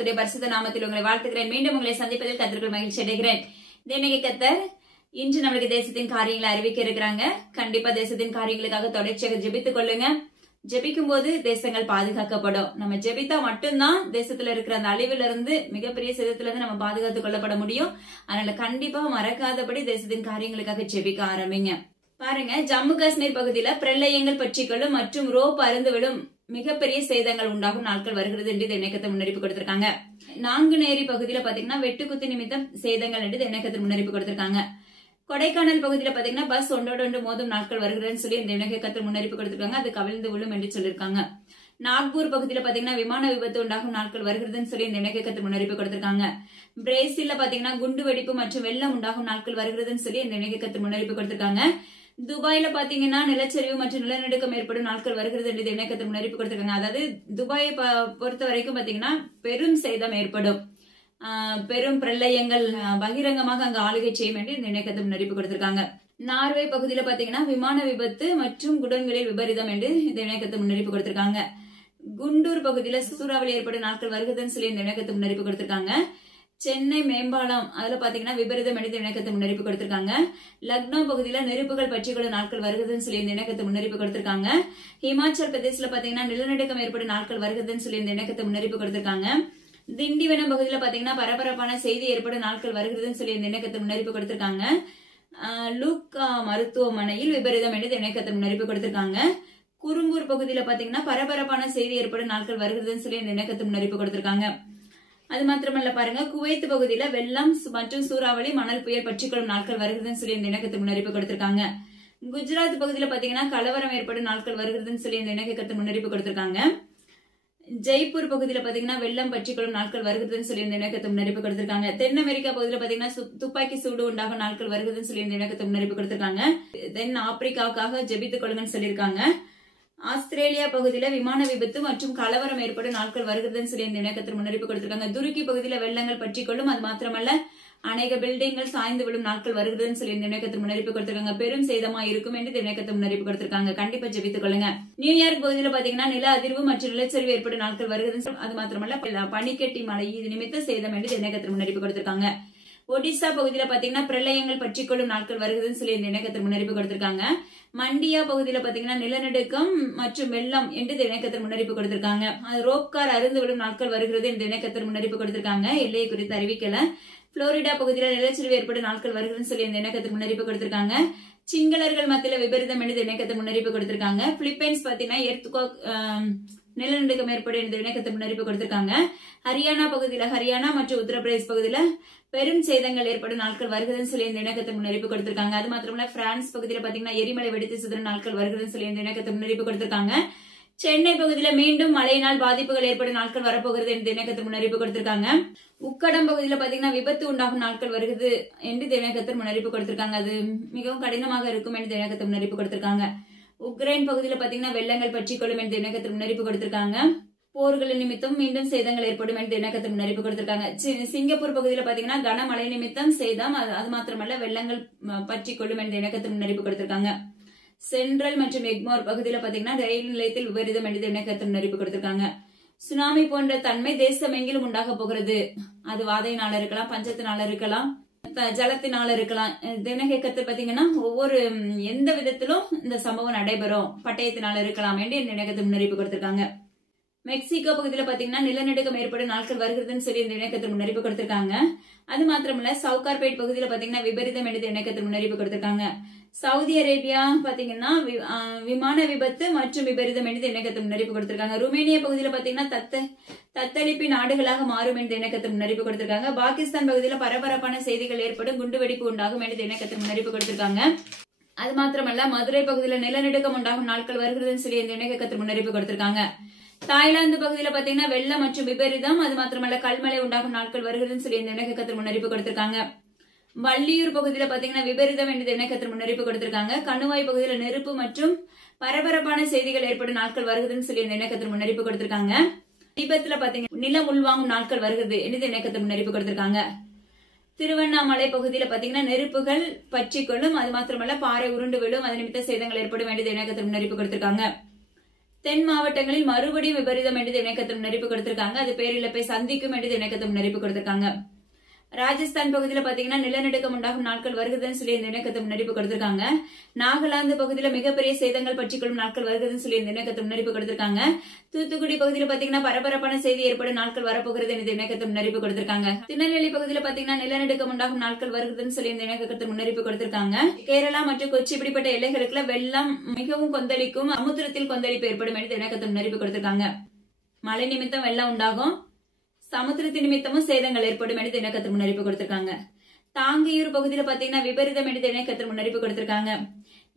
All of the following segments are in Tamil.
கர்த்தருடைய பரிசுத்த நாமத்தில் உங்களை வாழ்த்துகிறேன். மீண்டும் உங்களை சந்திப்பதில் கர்த்தருக்குள் மகிழ்ச்சி அடைகிறேன். இன்னைக்கு கர்த்தர் இன்று நம்மளுக்கு தேசத்தின் காரியங்களை அறிவிக்க இருக்கிறாங்க. கண்டிப்பா தேசத்தின் காரியங்களுக்காக தொடர்ச்சியாக ஜெபித்துக் கொள்ளுங்க. ஜெபிக்கும் போது தேசங்கள் பாதுகாக்கப்படும். நம்ம ஜெபித்தா மட்டும்தான் தேசத்துல இருக்கிற அந்த அழிவுல இருந்து, மிகப்பெரிய சேதத்துல இருந்து நம்ம பாதுகாத்துக் கொள்ளப்பட முடியும். அதனால கண்டிப்பா மறக்காதபடி தேசத்தின் காரியங்களுக்காக ஜெபிக்க ஆரம்பிங்க. பாருங்க, ஜம்மு காஷ்மீர் பகுதியில பிரளயங்கள் பற்றிக்கொள்ளும் மற்றும் ரோப் அருந்துவிடும் மிகப்பெரிய சேதங்கள் உண்டாகும் நாட்கள் வருகிறது என்று இணைக்கத்தை முன்னறிப்பு கொடுத்திருக்காங்க. நாங்குநேரி பகுதியில பாத்தீங்கன்னா வெட்டுக்குத்து நிமித்தம் சேதங்கள் என்று இணைக்கத்தை முன்னறிப்பு கொடுத்திருக்காங்க. கொடைக்கானல் பகுதியில பாத்தீங்கன்னா பஸ் ஒன்றோடு மோதும் நாட்கள் வருகிறதுன்னு சொல்லி இந்த இணைக்கத்தை முன்னறிப்பு கொடுத்திருக்காங்க. அது கவிழ்ந்து விழும் என்று சொல்லியிருக்காங்க. நாக்பூர் பகுதியில பாத்தீங்கன்னா விமான விபத்து உண்டாகும் நாட்கள் வருகிறதுன்னு சொல்லி இந்த இணைக்கத்தை முன்னறிப்பு கொடுத்திருக்காங்க. பிரேசில்ல பாத்தீங்கன்னா குண்டு வெடிப்பு மற்றும் வெள்ளம் உண்டாகும் நாட்கள் வருகிறதுன்னு சொல்லி இந்த இணைக்கத்தை முன்னறிப்பு கொடுத்திருக்காங்க. துபாயில பாத்தீங்கன்னா நிலச்சரிவு மற்றும் நிலநடுக்கம் ஏற்படும் நாட்கள் வருகிறது என்று இணைக்கத்தை முன்னறிப்பு கொடுத்திருக்காங்க. அதாவது துபாயை பொறுத்த வரைக்கும் பாத்தீங்கன்னா பெரும் சேதம் ஏற்படும், பெரும் பிரளயங்கள் பகிரங்கமாக அங்கு ஆளுகை செய்யும் என்று இந்த இணைக்கத்தை முன்னறிப்பு கொடுத்திருக்காங்க. நார்வே பகுதியில பாத்தீங்கன்னா விமான விபத்து மற்றும் குடோன்களில் விபரீதம் என்று இந்த இணைக்கத்தை முன்னறிப்பு கொடுத்திருக்காங்க. குண்டூர் பகுதியில சூறாவளி ஏற்படும் நாட்கள் வருகிறதுன்னு சொல்லி இந்த இணைக்கத்தை முன்னறிப்பு கொடுத்திருக்காங்க. சென்னை மேம்பாலம் அதுல பாத்தீங்கன்னா விபரீதம் என்று இணைக்கத்தை முன்னறிப்பு கொடுத்திருக்காங்க. லக்னோ பகுதியில நெருப்புகள் பற்றிக்கொள்ள நாட்கள் வருகிறதுன்னு சொல்லி இந்த இணைக்கத்தை முன்னறிப்பு கொடுத்திருக்காங்க. ஹிமாச்சல் பிரதேசல பாத்தீங்கன்னா நிலநடுக்கம் ஏற்படும் நாட்கள் வருகிறதுன்னு சொல்லி இந்த இணைக்கத்தை முன்னறிப்பு கொடுத்திருக்காங்க. திண்டிவனம் பகுதியில பாத்தீங்கன்னா பரபரப்பான செய்தி ஏற்படும் நாட்கள் வருகிறதுன்னு சொல்லி இந்த இணைக்கத்தை முன்னறிப்பு கொடுத்திருக்காங்க. லூக்கா மருத்துவமனையில் விபரீதம் என்று இணைக்கத்தை முன்னறிப்பு கொடுத்திருக்காங்க. குறும்பூர் பகுதியில பாத்தீங்கன்னா பரபரப்பான செய்தி ஏற்படும் நாட்கள் வருகிறதுன்னு சொல்லி இந்த இணைக்கத்தை முன்னறிப்பு கொடுத்திருக்காங்க. அது மாத்திரமல்ல பாருங்க, குவைத் பகுதியில வெள்ளம் மற்றும் சூறாவளி மணல் புயல் பற்றிக்கொள்ளும் நாட்கள் வருகிறதுன்னு சொல்லி இந்த இணைக்கத்தை முன்னறிப்பு கொடுத்திருக்காங்க. குஜராத் பகுதியில பாத்தீங்கன்னா கலவரம் ஏற்படும் நாட்கள் வருகிறதுன்னு சொல்லி இந்த இணைக்கத்தை முன்னறிப்பு கொடுத்திருக்காங்க. ஜெய்ப்பூர் பகுதியில பாத்தீங்கன்னா வெள்ளம் பற்றிக்கொள்ளும் நாட்கள் வருகிறதுன்னு சொல்லி இந்த இணைக்கத்தை முன்னறிப்பு கொடுத்திருக்காங்க. தென் அமெரிக்கா பகுதியில பாத்தீங்கன்னா துப்பாக்கி சூடு உண்டாகும் நாட்கள் வருகிறதுன்னு சொல்லி இந்த இணைக்கத்தை முன்னறிப்பு கொடுத்திருக்காங்க. தென் ஆப்பிரிக்காவுக்காக ஜெபித்துக் கொள்ளுங்கன்னு சொல்லியிருக்காங்க. ஆஸ்திரேலியா பகுதியில விமான விபத்து மற்றும் கலவரம் ஏற்படும் நாட்கள் வருகிறதுன்னு சொல்லி இந்த இணைக்கத்தில் முன்னறிப்பு கொடுத்திருக்காங்க. துருக்கி பகுதியில வெள்ளங்கள் பற்றிக்கொள்ளும், அது மாத்திரமல்ல அநேக பில்டிங்கள் சாய்ந்து விடும் நாட்கள் வருகிறதுன்னு சொல்லி இந்த இணைக்கத்தில் முன்னறிப்பு கொடுத்திருக்காங்க. பெரும் சேதமா இருக்கும் என்று இந்த இணைக்கத்தை முன்னறிப்பு கொடுத்திருக்காங்க. கண்டிப்பா ஜெபித்துக் கொள்ளுங்க. நியூயார்க் பகுதியில பாத்தீங்கன்னா நில அதிர்வு மற்றும் நிலச்சரிவு ஏற்படும் நாட்கள் வருகிறது. அது மாத்திரமல்ல பனிக்கட்டி மழை இது நிமித்த சேதம் என்று இணைக்கத்தில் முன்னறிப்பு கொடுத்திருக்காங்க. ஒடிசா பகுதியில பாத்தீங்கன்னா பிரளயங்கள் பற்றிக்கொள்ளும் நாட்கள் வருகிறதுன்னு சொல்லி இந்த இணைக்கத்தில் முன்னறிப்பு கொடுத்திருக்காங்க. மண்டியா பகுதியில பாத்தீங்கன்னா நிலநடுக்கம் மற்றும் வெள்ளம் என்று இணைக்கத்தில் முன்னறிப்பு கொடுத்திருக்காங்க. ரோப்கார் அருந்து விடும் நாட்கள் வருகிறது என்று இணைக்கத்தில் முன்னறிப்பு கொடுத்திருக்காங்க. எல்லையை குறித்து அறிவிக்கல. புளோரிடா பகுதியில நிலச்சரிவு ஏற்படும் நாட்கள் வருகிறதுன்னு சொல்லி இந்த இணைக்கத்தில் முன்னறிப்பு கொடுத்திருக்காங்க. சிங்களர்கள் மத்தியில விபரீதம் என்று இணைக்கத்தில் முன்னறிப்பு கொடுத்திருக்காங்க. பிலிப்பைன்ஸ் பாத்தீங்கன்னா எர்த்குவேக் நிலநடுக்கம் ஏற்படும் இந்த இணைக்கத்தை முன்னறிப்பு கொடுத்திருக்காங்க. ஹரியானா பகுதியில ஹரியானா மற்றும் உத்தரப்பிரதேஷ் பகுதியில பெரும் சேதங்கள் ஏற்படும் நாட்கள் வருகிறதுன்னு சொல்லி இந்த இணைக்கத்தை முன்னறிப்பு கொடுத்திருக்காங்க. அது மாத்திரமல்ல பிரான்ஸ் பகுதியில பாத்தீங்கன்னா எரிமலை வெடித்து சிதறும் நாட்கள் வருகிறதுன்னு சொல்லி இந்த இணைக்கத்தை முன்னறிப்பு கொடுத்திருக்காங்க. சென்னை பகுதியில மீண்டும் மழையினால் பாதிப்புகள் ஏற்படும் நாட்கள் வரப்போகிறது என்று இணைக்கத்தை முன்னறிப்பு கொடுத்திருக்காங்க. உக்கடம் பகுதியில பாத்தீங்கன்னா விபத்து உண்டாகும் நாட்கள் வருகிறது என்று இணைக்கத்தை முன்னறிப்பு கொடுத்திருக்காங்க. அது மிகவும் கடினமாக இருக்கும் என்று இணைக்கத்தை முன்னறிப்பு கொடுத்திருக்காங்க. உக்ரைன் பகுதியில பாத்தீங்கன்னா வெள்ளங்கள் பற்றிக்கொள்ளும் என்று இணைக்கத்தை முன்னறிப்பு கொடுத்திருக்காங்க. போர்களின் நிமித்தம் மீண்டும் சேதங்கள் ஏற்படும் என்று இணைக்கத்தை முன்னறிப்பு கொடுத்திருக்காங்க. சிங்கப்பூர் பகுதியில பாத்தீங்கன்னா கனமழை நிமித்தம் சேதம், அது மாத்திரமல்ல வெள்ளங்கள் பற்றிக்கொள்ளும் என்று இணைக்கத்தை முன்னறிப்பு கொடுத்திருக்காங்க. சென்ட்ரல் மற்றும் எக்மோர் பகுதியில பாத்தீங்கன்னா ரயில் நிலையத்தில் விபரீதம் என்று இணைக்கத்தை முன்னறிப்பு கொடுத்திருக்காங்க. சுனாமி போன்ற தன்மை தேசம் எங்கிலும் உண்டாக போகிறது. அது வாதையினால இருக்கலாம், பஞ்சத்தினால இருக்கலாம், ஜலத்தினால இருக்கலாம். தினகேக்கத்தில் பாத்தீங்கன்னா ஒவ்வொரு எந்த விதத்திலும் இந்த சம்பவம் நடைபெறும், பட்டயத்தினால இருக்கலாம் என்று இணைக்கத்தை முன்னறிப்பு கொடுத்திருக்காங்க. மெக்சிகோ பகுதியில பாத்தீங்கன்னா நிலநடுக்கம் ஏற்படும் நாட்கள் வருகிறதுன்னு சொல்லி இந்த இணைக்கத்தில் முன்னறிப்பு கொடுத்திருக்காங்க. அது மாத்திரமல்ல சவுகார்பேட் பகுதியில பாத்தீங்கன்னா விபரீதம் என்று இணைக்கத்தில் முன்னறிப்பு கொடுத்திருக்காங்க. சவுதி அரேபியா பாத்தீங்கன்னா விமான விபத்து மற்றும் விபரீதம் என்று இணைக்கத்தில் முன்னறிப்பு கொடுத்திருக்காங்க. ருமேனியா பகுதியில பாத்தீங்கன்னா தத்தளிப்பு நாடுகளாக மாறும் என்று இணைக்கத்தில் முன்னறிப்பு கொடுத்திருக்காங்க. பாகிஸ்தான் பகுதியில பரபரப்பான செய்திகள் ஏற்படும், குண்டுவெடிப்பு உண்டாகும் என்று இணைக்கத்தில் முன்னறிப்பு கொடுத்திருக்காங்க. அது மாத்திரமல்ல மதுரை பகுதியில நிலநடுக்கம் உண்டாகும் நாட்கள் வருகிறதுன்னு சொல்லி இந்த இணைக்கத்தில் முன்னறிப்பு கொடுத்திருக்காங்க. தாய்லாந்து பகுதியில பாத்தீங்கன்னா வெள்ளம் மற்றும் விபரீதம், அது மாத்திரமல்ல கல்மழை உண்டாகும் நாட்கள் வருகிறதுன்னு சொல்லி இந்த இணைக்கத்தில் முன்னறிப்பு கொடுத்திருக்காங்க. வள்ளியூர் பகுதியில பாத்தீங்கன்னா விபரீதம் என்று இணைக்கத்தில் முன்னறிப்பு கொடுத்திருக்காங்க. கணுவாய் பகுதியில நெருப்பு மற்றும் பரபரப்பான செய்திகள் ஏற்படும் நாட்கள் வருகிறதுன்னு சொல்லி இந்த இணைக்கத்தில் முன்னறிப்பு கொடுத்திருக்காங்க. திபெத்ல பாத்தீங்கன்னா நிலம் உள்வாங்கும் நாட்கள் வருகிறது என்று இணைக்கத்தில் முன்னறிப்பு கொடுத்திருக்காங்க. திருவண்ணாமலை பகுதியில பாத்தீங்கன்னா நெருப்புகள் பற்றிக்கொள்ளும், அது மாத்திரமல்ல பாறை உருண்டு விழும், அது நிமித்த சேதங்கள் ஏற்படும் என்று இணைக்கத்தில் முன்னறிப்பு கொடுத்திருக்காங்க. தென் மாவட்டங்களில் மறுபடியும் விபரீதம் என்று தேவனாகிய கர்த்தர் முன்னறிவிப்பு கொடுத்திருக்காங்க. அது பேரிழப்பை சந்திக்கும் என்று தேவனாகிய கர்த்தர் முன்னறிவிப்பு கொடுத்திருக்காங்க. ராஜஸ்தான் பகுதியில பாத்தீங்கன்னா நிலநடுக்கம் உண்டாகும் நாட்கள் வருகிறதுன்னு சொல்லி இந்த இணக்கத்தை முன்னறிவிப்பு கொடுத்திருக்காங்க. நாகாலாந்து பகுதியில மிகப்பெரிய சேதங்கள் பற்றிக்கொள்ளும் நாட்கள் வருகிறதுன்னு சொல்லி இந்த இணக்கத்தை முன்னறிவிப்பு கொடுத்திருக்காங்க. தூத்துக்குடி பகுதியில பாத்தீங்கன்னா பரபரப்பான செய்தி ஏற்படும் நாட்கள் வரப்போகிறது இந்த இணக்கத்தை முன்னறிவிப்பு கொடுத்திருக்காங்க. திருநெல்வேலி பகுதியில பாத்தீங்கன்னா நிலநடுக்கம் உண்டாகும் நாட்கள் வருகிறதுன்னு சொல்லி இந்த இணக்கத்தை முன்னறிவிப்பு கொடுத்திருக்காங்க. கேரளா மற்றும் கொச்சி இப்படிப்பட்ட எல்லைகளுக்குள்ள வெள்ளம் மிகவும் கொந்தளிக்கும், சமுத்திரத்தில் கொந்தளிப்பு ஏற்படும் என்று இணக்கத்தை முன்னறிவிப்பு கொடுத்திருக்காங்க. மழை நிமித்தம் வெள்ளம் உண்டாகும், சமுத்திரத்தின் நிமித்தமும் சேதங்கள் ஏற்படும் என்று தினக்கத்தர் முன்னறிவிப்பு கொடுத்திருக்காங்க. தாங்கியூர் பகுதியில பாத்தீங்கன்னா விபரீதம் என்று தினக்கத்தர் முன்னறிவிப்பு கொடுத்திருக்காங்க.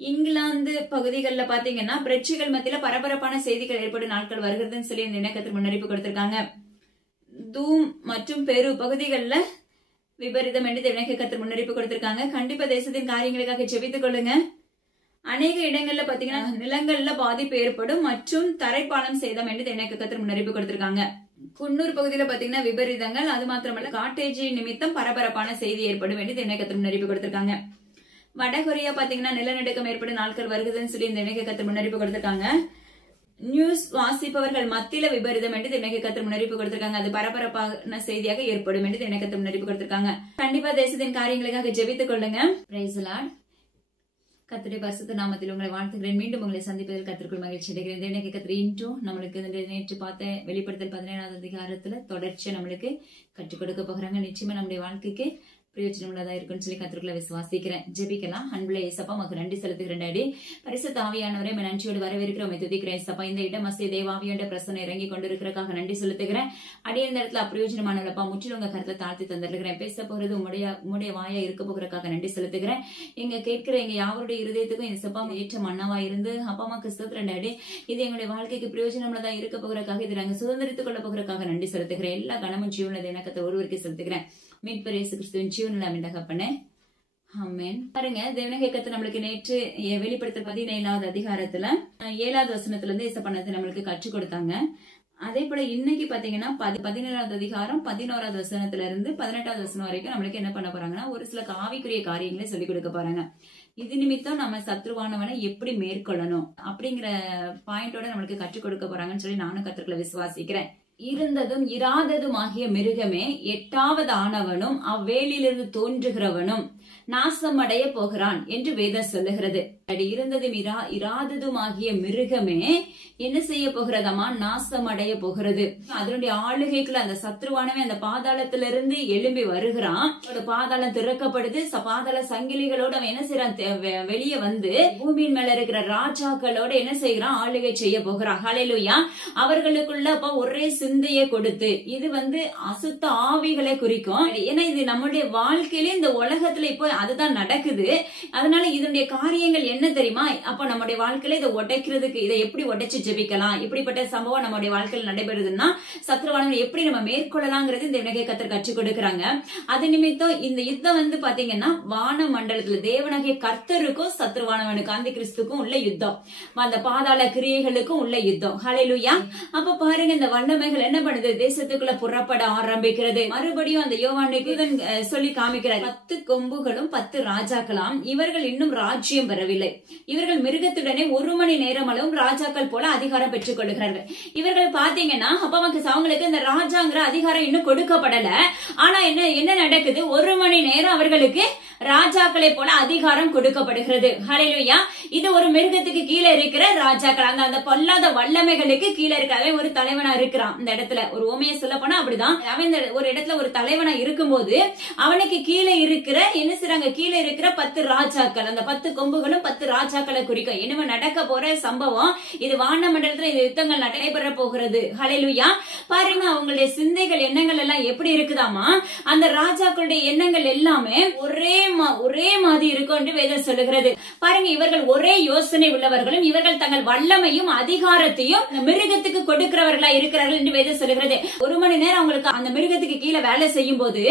இங்கிலாந்து பகுதிகளில் பாத்தீங்கன்னா பிரெட்சிகள் மத்தியில பரபரப்பான செய்திகள் ஏற்படும் நாட்கள் வருகிறதுன்னு சொல்லி தினக்கத்தர் முன்னறிவிப்பு கொடுத்திருக்காங்க. தூம் மற்றும் பெரு பகுதிகளில் விபரீதம் என்று தினக்கத்தர் முன்னறிவிப்பு கொடுத்திருக்காங்க. கண்டிப்பா தேசத்தின் காரியங்களுக்காக ஜெபித்துக் கொள்ளுங்க. அநேக இடங்கள்ல பாத்தீங்கன்னா நிலங்கள்ல பாதிப்பு ஏற்படும் மற்றும் தரைப்பாலம் சேதம் என்று தினக்கத்தர் முன்னறிவிப்பு கொடுத்திருக்காங்க. குன்னூர் பகுதியில பாத்தீங்கன்னா விபரீதங்கள், அது மாத்திரமல்ல காட்டேஜ் நிமித்தம் பரபரப்பான செய்தி ஏற்படும் என்று தினக்கத்தர் முன்னறிவிப்பு கொடுத்திருக்காங்க. வடகொரியா பாத்தீங்கன்னா நிலநடுக்கம் ஏற்படும் நாட்கள் வருகிறதுன்னு சொல்லி இந்த தினக்கத்தர் முன்னறிவிப்பு கொடுத்திருக்காங்க. நியூஸ் வாசிப்பவர்கள் மத்தியில விபரீதம் என்று தினக்கத்தர் முன்னறிவிப்பு கொடுத்திருக்காங்க. அது பரபரப்பான செய்தியாக ஏற்படும் என்று தினக்கத்தர் முன்னறிவிப்பு கொடுத்திருக்காங்க. கண்டிப்பா தேசத்தின் காரியங்களுக்காக ஜெபித்துக் கொள்ளுங்க. Praise the Lord. கர்த்தருடைய பரிசுத்த நாமத்தில் உங்களை வாழ்த்துகிறேன். மீண்டும் உங்களை சந்திப்பதில் கர்த்தருக்குள் மகிழ்ச்சி அடைகிறேன். எனக்கு கர்த்தர் இன்றும் நம்மளுக்கு நேற்று பார்த்த வெளிப்படுத்தல் 17வது அதிகாரத்துல தொடர்ச்சியா நம்மளுக்கு கற்றுக் கொடுக்க போகிறாங்க. நிச்சயமா நம்முடைய வாழ்க்கைக்கு பிரயோஜனம் உள்ளதா இருக்குன்னு சொல்லி கர்த்தருக்குள்ள விசுவாசிக்கிறேன். ஜெபிக்கலாம். அன்புள்ள ஏசப்பா உமக்கு நன்றி செலுத்துகிறேன். டாடி பரிசுத்த ஆவியானவரே நன்றியோடு வரவேற்கிறோம், துதிக்கிறேன் ஏசப்பா. இந்த இடம் மசிய தேவாவியோட பிரசனை இறங்கி கொண்டிருக்கிறதுக்காக நன்றி செலுத்துகிறேன். அடிய இந்த இடத்துல அப்பிரயோஜனமானப்பா முற்றிலும் உங்க கருத்தை தாழ்த்தி தந்துருக்கிறேன். பேச போறது உங்களுடைய வாயா இருக்க போகிறதுக்காக நன்றி செலுத்துகிறேன். எங்க கேட்கிற எங்க யாருடைய இருதயத்துக்கும் ஏசப்பா ஏற்ற மன்னவா இருந்து அப்பா அம்மாக்கு செலுத்துறேன். டாடி இது எங்களுடைய வாழ்க்கைக்கு பிரயோஜனம் உள்ளதா இருக்க போகிறதுக்காக இது நாங்க சுதந்திரித்துக் கொள்ள போகிறதுக்காக நன்றி செலுத்துகிறேன். எல்லா கனமும் ஜீவனது எனக்கு ஒருவருக்கு செலுத்துகிறேன். மீட்பர் இயேசு கிறிஸ்துவின் ஜீவனில் அமைந்தகப்பனே, ஆமென். பாருங்க தேவனாகிய கர்த்தர் நம்மளுக்கு நேற்று வெளிப்படுத்தல் 17வது அதிகாரத்துல 7வது வசனத்துல இருந்து ஏசப்பனத்தை நம்மளுக்கு கற்றுக் கொடுத்தாங்க. அதே போல இன்னைக்கு பாத்தீங்கன்னா 17வது அதிகாரம் 11வது வசனத்துல இருந்து 18வது வசனம் வரைக்கும் நம்மளுக்கு என்ன பண்ண போறாங்கன்னா ஒரு சில ஆவிக்குரிய காரியங்களை சொல்லிக் கொடுக்க போறாங்க. இது நிமித்தம் நம்ம சத்ருவானவனை எப்படி மேற்கொள்ளணும் அப்படிங்கிற பாயிண்டோட நம்மளுக்கு கற்றுக் கொடுக்க போறாங்கன்னு சொல்லி நானும் கர்த்தருக்குள்ள விசுவாசிக்கிறேன். இருந்ததும் இராததும் ஆகிய மிருகமே 8வது ஆனவனும் அவ்வேலிலிருந்து தோன்றுகிறவனும் நாசமடைய போகிறான் என்று வேதம் சொல்லுகிறது. இருந்ததும் இராததும் ஆகிய மிருகமே என்ன செய்ய போகிறதாமா? நாசமடைய போகிறது. அதனுடைய ஆளுகைக்குள்ள அந்த சத்ருவானவன் அந்த பாதாளத்திலிருந்து எழும்பி வருகிறான். பாதாளம் திறக்கப்படுது. பாதாள சங்கிலிகளோட அவன் என்ன செய்யறான்? வெளியே வந்து பூமியின் மேல இருக்கிற ராஜாக்களோட என்ன செய்யறான்? ஆளுகை செய்ய போகிறான். ஹல்லேலூயா. அவர்களுக்குள்ள ஒரே சிந்தையை கொடுத்து, இது அசுத்த ஆவிகளை குறிக்கும். ஏன்னா இது நம்முடைய வாழ்க்கையில இந்த உலகத்துல இப்போ அதுதான் நடக்குது. அதனால இதனுடைய காரியங்கள் என்ன தெரியுமா? அப்ப நம்முடைய வாழ்க்கையில இதை உடைக்கிறதுக்கு இதை எப்படி உடைச்சு ஜெபிக்கலாம், இப்படிப்பட்ட சம்பவம் நம்முடைய வாழ்க்கையில் நடைபெறுதுன்னா சத்ருவானவனை எப்படி நம்ம மேற்கொள்ளலாங்கிறது இந்த வினகை கர்த்தர் கற்றுக் கொடுக்கறாங்க. அது நிமித்தம் இந்த யுத்தம் பாத்தீங்கன்னா வான மண்டலத்துல தேவனாகிய கர்த்தருக்கும் சத்ருவானவனுக்கு அந்த கிறிஸ்துக்கும் உள்ள யுத்தம், அந்த பாதாள கிரியைகளுக்கும் உள்ள யுத்தம். ஹல்லேலூயா. அப்ப பாருங்க இந்த வல்லமைகள் என்ன பண்ணுது? தேசத்துக்குள்ள புறப்பட ஆரம்பிக்கிறது. மறுபடியும் அந்த யோவானுக்கு சொல்லி காமிக்கிறார். 10 கொம்புகளும் 10 ராஜாக்களாம், இவர்கள் இன்னும் ராஜ்யம் பெறவில்லை. இவர்கள் மிருகத்துடனே 1 மணி நேரம் அளவும் ராஜாக்கள் போல அதிகாரம் பெற்றுக் கொள்கிறார்கள். இவர்கள் பாத்தீங்கன்னா அவங்களுக்கு இந்த ராஜாங்கிற அதிகாரம் இன்னும் கொடுக்கப்படல. ஆனா என்ன நடக்குது? 1 மணி நேரம் அவர்களுக்கு ராஜாக்களை போல அதிகாரம் கொடுக்கப்படுகிறது. ஹல்லேலூயா. இது ஒரு மிருகத்துக்கு கீழே இருக்கிற ராஜாக்கள், அந்த பொல்லாத வல்லமைகளுக்கு கீழே இருக்க ஒரு தலைவனா இருக்கிறான். இந்த இடத்துல ஒரு உண்மையை சொல்ல போனா அப்படிதான். அவன் ஒரு இடத்துல ஒரு தலைவனா இருக்கும்போது அவனுக்கு கீழே இருக்கிற என்ன செய்றாங்க? கீழே இருக்கிற 10 ராஜாக்கள், அந்த 10 கொம்புகளும் 10 ராஜாக்களை குறிக்கும். இனிமே நடக்க போற சம்பவம் இது. வான மண்டலத்துல இந்த யுத்தங்கள் நடைபெற போகிறது. ஹல்லேலூயா. பாருங்க அவங்களுடைய சிந்தைகள் எண்ணங்கள் எல்லாம் எப்படி இருக்குதாமா? அந்த ராஜாக்களுடைய எண்ணங்கள் எல்லாமே ஒரே மாதிரி இருக்கும் என்று வேதம் சொல்லுகிறது. பாருங்க இவர்கள் ஒரே யோசனை உள்ளவர்களும் இவர்கள் தங்கள் வல்லமையும் அதிகாரத்தையும் மிருகத்துக்கு கொடுக்கிறவர்களா இருக்கிறார்கள் என்று வேதம் சொல்லுகிறது. 1 மணி நேரம் அவங்களுக்கு அந்த மிருகத்துக்கு கீழே வேலை செய்யும் போது,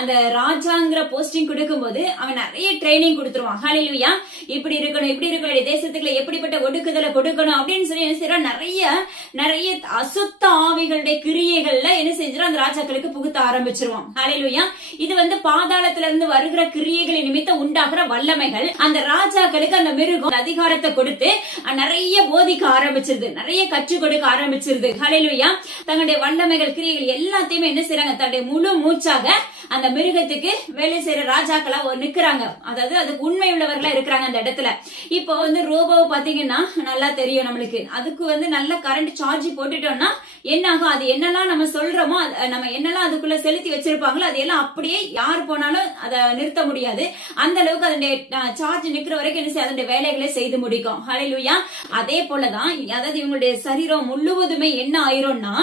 அந்த ராஜாங்கிற போஸ்டிங் கொடுக்கும் போது அவன் நிறைய ட்ரைனிங் கொடுத்துருவான். ஹல்லேலூயா. இப்படி இருக்கணும், இப்படி இருக்கணும், தேசத்துக்குள்ள எப்படிப்பட்ட ஒடுக்குதலை கொடுக்கணும் அப்படின்னு சொல்லி என்ன செய்யறான்? நிறைய அசுத்த ஆவிகளுடைய கிரியைகள்ல என்ன செஞ்சிடும்? அந்த ராஜாக்களுக்கு புகுத்த ஆரம்பிச்சிருவான். ஹல்லேலூயா. இது பாதாளத்துல இருந்து வருகிற கிரியை கிரியைகளின் நிமித்தம் உண்டாகிற வல்லமைகள் அந்த ராஜாக்களுக்கு அந்த மிருகம் அதிகாரத்தை கொடுத்து நிறைய போதிக்க ஆரம்பிச்சிருது, நிறைய கற்றுக் கொடுக்க ஆரம்பிச்சிருது. ஹல்லேலூயா. தங்களுடைய வல்லமைகள் கிரியைகள் எல்லாத்தையுமே என்ன செய்யறாங்க, தன்னுடைய முழு மூச்சாக அந்த மிருகத்துக்கு வேலை செய்யற ராஜாக்களா நிக்கிறாங்க. அதாவது அதுக்கு உண்மை உள்ளவர்களா இருக்கிறாங்க அந்த இடத்துல. இப்ப ரோபோவை பாத்தீங்கன்னா நல்லா தெரியும் நம்மளுக்கு. அதுக்கு நல்ல கரண்ட் சார்ஜ் போட்டுட்டோம்னா என்ன ஆகும், அது என்னெல்லாம் நம்ம சொல்றோமோ, நம்ம என்னெல்லாம் அதுக்குள்ள செலுத்தி வச்சிருப்பாங்களோ அதெல்லாம் அப்படியே யார் போனாலும் அதை நிறுத்த முடியாது. அந்த அளவுக்கு அதனுடைய சார்ஜ் நிக்கிற வரைக்கும் என்ன செய்ய அதனுடைய வேலைகளை செய்து முடிக்கும். ஹல்லேலூயா. அதே போலதான் அதாவது இவங்களுடைய சரீரம் முழுவதுமே என்ன ஆயிரும்னா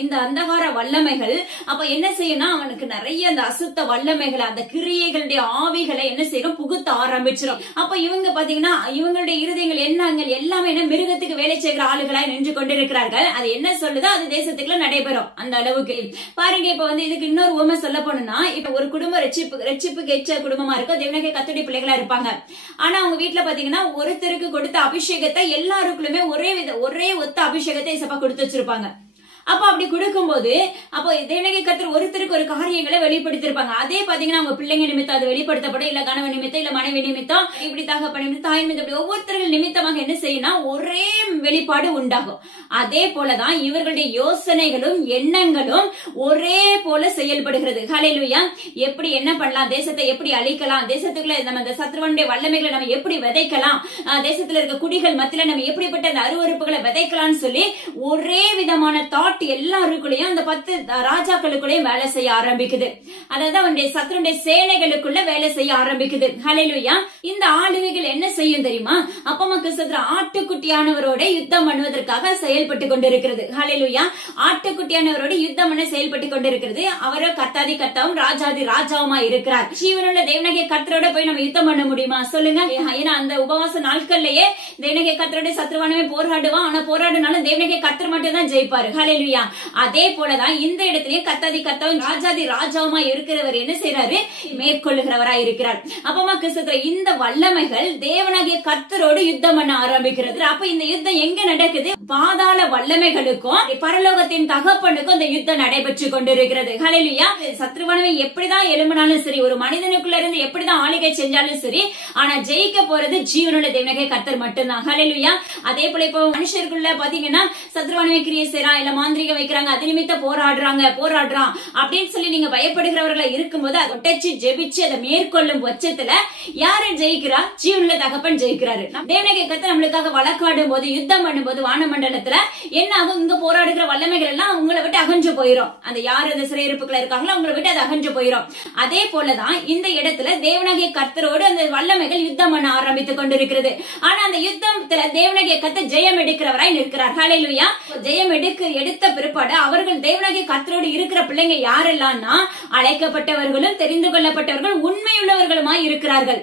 இந்த அந்தகார வல்லமைகள் அப்ப என்ன செய்யணும், அவனுக்கு நிறைய அந்த அசுத்த வல்லமைகளை அந்த கிரியைகளுடைய ஆவிகளை என்ன செய்யணும் புகுத்த ஆரம்பிச்சிடும். அப்ப இவங்க பாத்தீங்கன்னா இவங்களுடைய இருதயங்கள் எண்ணங்கள் எல்லாமே என்ன மிருகத்துக்கு வேலை செய்கிற ஆளுகளாய் நின்று கொண்டிருக்கிறார்கள். அது என்ன சொல்லுதோ அது தேசத்துக்குள்ள நடைபெறும். அந்த அளவுக்கு பாருங்க. இப்ப இதுக்கு இன்னொரு உண்மை சொல்ல போனா, இப்ப ஒரு குடும்பம் ரட்சிப்புக்கு ஏற்ற குடும்பமா இருக்கும், தேவனுடைய கர்த்தருடைய பிள்ளைகளா இருப்பாங்க. ஆனா அவங்க வீட்டுல பாத்தீங்கன்னா ஒருத்தருக்கு கொடுத்த அபிஷேகத்தை எல்லாருக்குள்ளுமே ஒரே ஒத்த அபிஷேகத்தை இசப்பா கொடுத்து வச்சிருப்பாங்க. அப்ப அப்படி கொடுக்கும்போது அப்போ தேவனுடைய கர்த்தர் ஒருத்தருக்கு ஒரு காரியங்களை வெளிப்படுத்திருப்பாங்க. அதே பாத்தீங்கன்னா அவங்க பிள்ளைங்க நிமித்தம் அது வெளிப்படுத்தப்படும், இல்ல கணவன் நிமித்தம், இல்ல மனைவி நிமித்தம், இப்படி தகப்பன் நிமித்தம், தாய் நிமித்தம், இப்படி ஒவ்வொருத்தர்கள் நிமித்தமாக என்ன செய்யணும் ஒரே வெளிப்பாடு உண்டாகும். அதே போலதான் இவர்களுடைய யோசனைகளும் எண்ணங்களும் ஒரே போல செயல்படுகிறது. ஹல்லேலூயா. எப்படி என்ன பண்ணலாம், தேசத்தை எப்படி அழிக்கலாம், தேசத்துக்குள்ள நம்ம இந்த சத்ருவனுடைய வல்லமைகளை நம்ம எப்படி விதைக்கலாம், தேசத்துல இருக்க குடிகள் மத்தியில நம்ம எப்படிப்பட்ட அந்த அருவருப்புகளை விதைக்கலாம்னு சொல்லி ஒரே விதமான தாட் எல்லாருக்குள்ளயும் அந்த 10 ராஜாக்களுக்குள்ளயும் வேலை செய்ய ஆரம்பிக்குது. அதாவது அவனுடைய சத்ருடைய சேனைகளுக்குள்ள வேலை செய்ய ஆரம்பிக்குது. ஹல்லேலூயா. இந்த ஆளுகைகள் என்ன செய்யும் தெரியுமா, அப்பமக்கு சத்ரு ஆட்டுக்குட்டியானவரோட யுத்தம் பண்ணுவதற்காக செயல்பட்டு கொண்டிருக்கிறது. ஹல்லேலூயா. ஆட்டுக்குட்டியானவரோட யுத்தம் பண்ண செயல்பட்டு கொண்டிருக்கிறது. அவரோ கர்த்தாதி கர்த்தாவும் ராஜாதி ராஜாவுமா இருக்கிறார். ஜீவனுள்ள தேவனாகிய கர்த்தரோட போய் நம்ம யுத்தம் பண்ண முடியுமா சொல்லுங்க? ஏன்னா அந்த உபவாச நாட்கள்லயே தேவனாகிய கர்த்தரோட சத்ருவானவே போராடுவான். ஆனா போராடுனாலும் தேவனாகிய கர்த்தர் மட்டும் தான் ஜெயிப்பாரு. ஹல்லேலூயா. அதே போலதான் இந்த இடத்திலேயே கர்த்தாதி கர்த்தாவும் ராஜாதி ராஜாவுமா இருக்கிறவர் என்ன செய்யறாரு, மேற்கொள்ளுகிறவரா இருக்கிறார். அப்பமா கிறிஸ்துவ இந்த வல்லமைகள் தேவனாகிய கர்த்தரோடு யுத்தம் பண்ண ஆரம்பிக்கிறது. அப்ப இந்த யுத்தம் எங்க நடக்குது, பாதாள வல்லமைகளுக்கும் பரலோகத்தின் தகப்பனுக்கும் இந்த யுத்தம் நடைபெற்று கொண்டிருக்கிறது. ஹல்லேலூயா. சத்ருவானவை எப்படிதான் எழும்பினாலும் சரி, ஒரு மனிதனுக்குள்ள இருந்து எப்படிதான் ஆளுகை செஞ்சாலும் சரி, ஆனா ஜெயிக்க போறது ஜீவனுள்ள தேவனாகிய கர்த்தர் மட்டும்தான். ஹல்லேலூயா. அதே போல இப்போ மனுஷருக்குள்ள பாத்தீங்கன்னா சத்ருவானவை கிரியை செய்யறான், இல்ல மாந்திரிகம் வைக்கிறாங்க, அது நிமித்த போராடுறான் அப்படின்னு சொல்லி நீங்க பயப்படுகிறவர்களா இருக்கும்போது அதை ஒட்டச்சு ஜெபிச்சு அதை மேற்கொள்ளும் பட்சத்துல யாரு ஜெயிக்கிறா, ஜீவனுள்ள தகப்பன் ஜெயிக்கிறாரு. தேவனாகிய கர்த்தர் நம்மளுக்காக வழக்காடும் போது, யுத்தம் பண்ணும்போது வானமண்டலத்துல என்ன ஆகும், இங்க போராடுகிற வல்லமைகள் எல்லாம் உங்களை விட்டு அகன்று போயிரும். அந்த யாரு அந்த சிறையிருப்புக்குள்ள இருக்காங்களோ அவங்களை விட்டு அது அகன்று போயிரும். அதே போலதான் இந்த இடத்துல தேவனாகிய கர்த்தரோடு அந்த வல்லமைகள் யுத்தம் பண்ண ஆரம்பித்துக் கொண்டிருக்கிறது. ஆனா அந்த யுத்தத்துல தேவனாகிய கர்த்தர் ஜெயம் எடுக்கிறவராய் நிற்கிறார். ஹல்லேலூயா. ஜெயம் எடுத்த பிற்பாடு அவர்கள் தேவனாகிய கர்த்தரோடு இருக்கிற பிள்ளைங்க யாரெல்லாம்னா அழைக்கப்பட்டவர்களும் தெரிந்து கொள்ளப்பட்டவர்கள் உண்மையுள்ளவர்களுமாய் இருக்கிறார்கள்.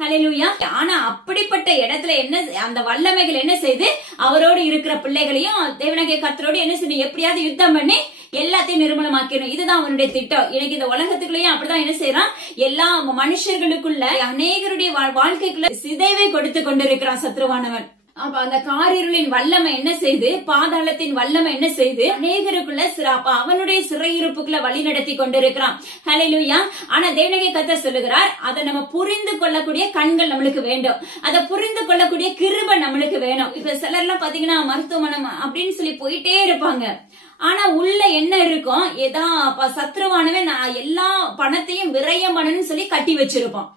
ஹல்லேலூயா. ஆனா அப்படிப்பட்ட இடத்துல என்ன அந்த வல்லமைகள் என்ன செய்து அவரோடு இருக்கிற பிள்ளைகளையும் தேவனாகிய கர்த்தரோடு என்ன செய்யணும், எப்படியாவது யுத்தம் பண்ணி எல்லாத்தையும் நிர்மூலமாக்கணும். இதுதான் அவனுடைய திட்டம். எனக்கு இந்த உலகத்துக்குள்ளேயும் அப்படிதான் என்ன செய்யறான், எல்லா மனுஷர்களுக்குள்ள அநேகருடைய வாழ்க்கைக்குள்ள சிதைவை கொடுத்து கொண்டிருக்கிறான் சத்ருவானவன். அப்ப அந்த காரிருளின் வல்லமை என்ன செய்து, பாதாளத்தின் வல்லமை என்ன செய்து அநேகருக்குள்ள அவனுடைய சிறையிருப்புக்குள்ள வழி நடத்தி கொண்டிருக்கிறான். ஹல்லேலூயா. ஆனா தேவனாகிய கர்த்தர் சொல்லுகிறார், அதை நம்ம புரிந்து கொள்ளக்கூடிய கண்கள் நம்மளுக்கு வேண்டும், அதை புரிந்து கொள்ளக்கூடிய கிருபை நம்மளுக்கு வேணும். இப்ப சிலர்லாம் பாத்தீங்கன்னா மருத்துவமனை அப்படின்னு சொல்லி போயிட்டே இருப்பாங்க. ஆனா உள்ள என்ன இருக்கும், ஏதா சத்ருவானவே நான் எல்லா பணத்தையும் விரயம் பண்ணணும்னு சொல்லி கட்டி வச்சிருப்பான்.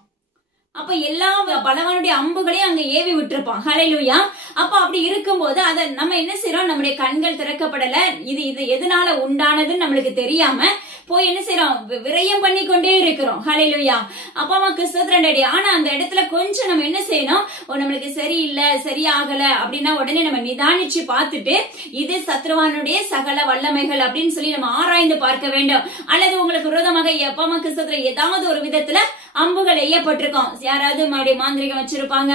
அப்ப எல்லா பலவானுடைய அம்புகளையும் அங்க ஏவி விட்டுருப்பான். ஹல்லேலூயா. அப்ப அப்படி இருக்கும்போது அதை நம்ம என்ன செய்யறோம், நம்முடைய கண்கள் திறக்கப்படல, இது எதனால உண்டானதுன்னு நம்மளுக்கு தெரியாம போய் என்ன செய்யறோம், விரயம் பண்ணி கொண்டே இருக்கிறோம். ஹல்லேலூயா. அப்பா அம்மாக்கு ஸ்தோத்திரம்டி. ஆனா அந்த இடத்துல கொஞ்சம் நம்ம என்ன செய்யணும், நம்மளுக்கு சரியில்லை சரியாகல அப்படின்னா உடனே நம்ம நிதானிச்சு பார்த்துட்டு இது சத்ருவானுடைய சகல வல்லமைகள் அப்படின்னு சொல்லி நம்ம ஆராய்ந்து பார்க்க வேண்டும். அல்லது உங்களுக்கு விரோதமாக அப்பா அம்மாக்கு ஸ்தோத்திரம் ஏதாவது ஒரு விதத்துல அம்புகள் எய்யப்பட்டிருக்கோம், யாராவது மாந்திரிகம் வச்சிருப்பாங்க.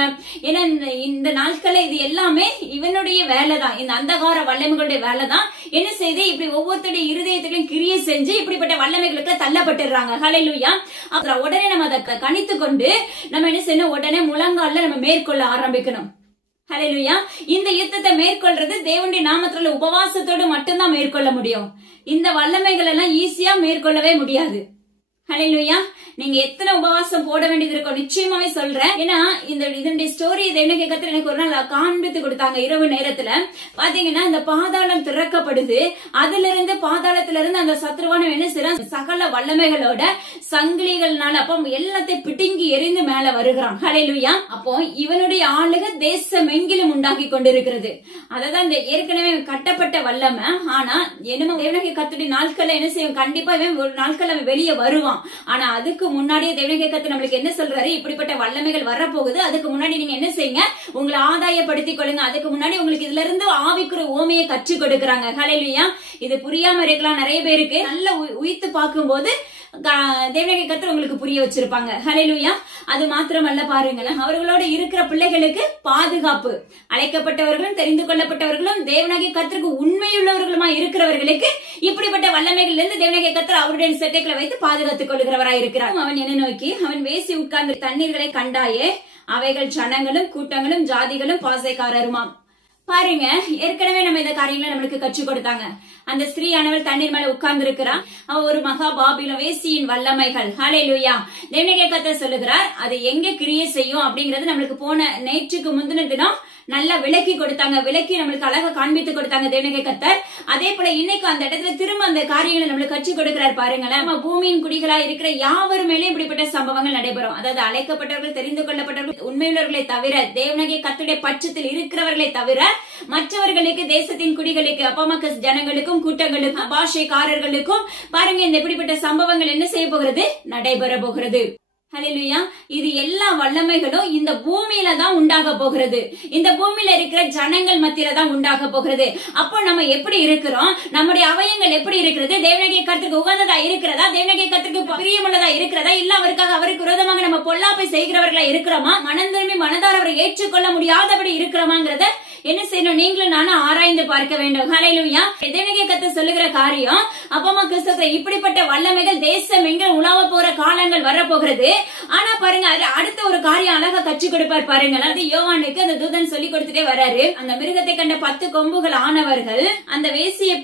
ஏன்னா இந்த நாட்கள்ல இது எல்லாமே இவனுடைய வேலைதான், இந்த அந்தகார வல்லமைகளுடைய வேலைதான். என்ன செய்து இப்படி ஒவ்வொருத்தருடைய இருதயத்திலையும் கிரியை செஞ்சு இப்படிப்பட்ட வல்லமைகளுக்கு தள்ளப்பட்டுறாங்க. ஹல்லேலூயா. அப்புறம் உடனே நம்ம அதை கணித்து கொண்டு நம்ம என்ன செய்யணும், உடனே முழங்கால நம்ம மேற்கொள்ள ஆரம்பிக்கணும். ஹல்லேலூயா. இந்த யுத்தத்தை மேற்கொள்றது தேவனுடைய நாமத்துல உபவாசத்தோடு மட்டும்தான் மேற்கொள்ள முடியும். இந்த வல்லமைகள் எல்லாம் ஈஸியா மேற்கொள்ளவே முடியாது. ஹல்லேலூயா. நீங்க எத்தனை உபவாசம் போட வேண்டியது இருக்கும் நிச்சயமாவே சொல்றேன். ஏன்னா இதனுடைய ஸ்டோரி தேவனுடைய கர்த்தர் எனக்கு ஒரு நாள் காண்பித்து கொடுத்தாங்க. இரவு நேரத்துல பாத்தீங்கன்னா இந்த பாதாளம் திறக்கப்படுது. அதுல இருந்து பாதாளத்துல இருந்து அந்த சத்ருவான என்ன செய்யறான், சகல வல்லமைகளோட சங்கிலிகள்னால அப்ப எல்லாத்தையும் பிடுங்கி எரிந்து மேல வருகிறான். ஹல்லேலூயா. அப்போ இவனுடைய ஆளுக தேசம் எங்கிலும் உண்டாகி கொண்டிருக்கிறது. அததான் இந்த ஏற்கனவே கட்டப்பட்ட வல்லமை. ஆனா என்னமோ தேவனுடைய கர்த்தருடைய நாட்கள்ல என்ன செய்யும், கண்டிப்பா ஒரு நாட்கள் அவன் வெளியே வருவான். ஆனா அதுக்கு முன்னாடியே தேவனுடைய கர்த்தர் நம்மளுக்கு என்ன சொல்றாரு, இப்படிப்பட்ட வல்லமைகள் வரப்போகுது. அதுக்கு முன்னாடி நீங்க என்ன செய்யுங்க, உங்களை ஆதாயப்படுத்திக் கொள்ளுங்க. அதுக்கு முன்னாடி உங்களுக்கு இதுல இருந்து ஆவிக்குரிய ஓமையை கற்றுக் கொடுக்கறாங்க. ஹல்லேலூயா. இது புரியாம இருக்கலாம் நிறைய பேருக்கு. நல்ல உயித்து பார்க்கும்போது தேவனுடைய கர்த்தர் உங்களுக்கு புரிய வச்சிருப்பாங்க. ஹல்லேலூயா. அது மாத்திரமல்ல, பாருங்களேன், அவர்களோட இருக்கிற பிள்ளைகளுக்கு பாதுகாப்பு. அழைக்கப்பட்டவர்களும் தெரிந்து கொள்ளப்பட்டவர்களும் தேவனுடைய கர்த்தருக்கு உண்மையுள்ளவர்களுமா இருக்கிறவர்களுக்கு இப்படிப்பட்ட வல்லமைகள் இருந்து தேவனுடைய கர்த்தர் அவருடைய செட்டைகளை வைத்து பாதுகாத்துக் கொள்கிறவராய் இருக்கிறார். அவன் என்ன நோக்கி, அவன் வேசி உட்கார்ந்து தண்ணீர்களை கண்டாயே, அவைகள் ஜனங்களும் கூட்டங்களும் ஜாதிகளும் பாசைக்காரருமாம். பாருங்க, ஏற்கனவே நம்ம இந்த காரியங்களை நம்மளுக்கு கற்றுக் கொடுத்தாங்க. அந்த ஸ்திரீ ஆனவள் தண்ணீர் மேல உட்கார்ந்து இருக்கிறான். அவ ஒரு மகா பாபிலோன் வேசியின் வல்லமைகள். ஹல்லேலூயா. தேவனுடைய கர்த்தர் சொல்லுகிறார், அது எங்க கிரியை செய்யும் அப்படிங்கறது நம்மளுக்கு போன நேற்றுக்கு முந்தின தினம் நல்லா விளக்கி கொடுத்தாங்க. விளக்கி நம்மளுக்கு அழகா காண்பித்து கொடுத்தாங்க தேவனுடைய கர்த்தர். அதே போல இன்னைக்கு அந்த இடத்துல திரும்ப அந்த காரியங்களை நம்மளுக்கு கற்றுக் கொடுக்கிறார். பாருங்களேன், நம்ம பூமியின் குடிகளா இருக்கிற யாவர் மேலே இப்படிப்பட்ட சம்பவங்கள் நடைபெறும். அதாவது அழைக்கப்பட்டவர்கள், தெரிந்து கொள்ளப்பட்டவர்கள், உண்மையுள்ளவர்களை தவிர, தேவனுடைய கர்த்தருடைய பட்சத்தில் இருக்கிறவர்களை தவிர மற்றவர்களுக்கு, தேசத்தின் குடிகளுக்கு, அப்பமக்க ஜனங்களுக்கும் கூட்டங்களுக்கும் பாஷைக்காரர்களுக்கும் பாருங்க இந்த இப்படிப்பட்ட சம்பவங்கள் என்ன செய்ய போகிறது, நடைபெற போகிறது. ஹல்லேலூயா. இது எல்லா வல்லமைகளும் இந்த பூமியில தான் உண்டாக போகிறது. இந்த பூமியில இருக்கிற ஜனங்கள் மத்தியில தான் உண்டாக போகிறது. அப்போ நம்ம எப்படி இருக்கிறோம், நம்முடைய அவயங்கள் எப்படி இருக்கிறது, தேவனுடைய கர்த்தருக்கு உகந்ததா இருக்கிறதா, தேவனுடைய கர்த்தருக்கு பிரியமுள்ளதா இருக்கிறதா, இல்ல அவருக்கு விரோதமாக நம்ம பொல்லாப்பை செய்கிறவர்களா இருக்கிறோமா, மனம் திரும்பி மனதார அவரை ஏற்றுக்கொள்ள முடியாதபடி இருக்கிறோமாங்கிறத என்ன செய்யணும், நீங்களும் நானும் ஆராய்ந்து பார்க்க வேண்டும். ஹல்லேலூயா. தேவனுடைய கர்த்தர் சொல்லுகிற காரியம், அப்பமா கிறிஸ்துவ இப்படிப்பட்ட வல்லமைகள் தேசம் எங்க உலாவ போற காலங்கள் வரப்போகிறது. ஆனா பாருங்க, அடுத்த ஒரு காரியம் அழகா கற்றுக் கொடுப்பார். பாருங்க, அது யோவானுக்கு அந்த தூதன் சொல்லி கொடுத்துட்டே வராரு. அந்த மிருகத்தை கண்ட 10 கொம்புகள் ஆனவர்கள் அந்த வேசியை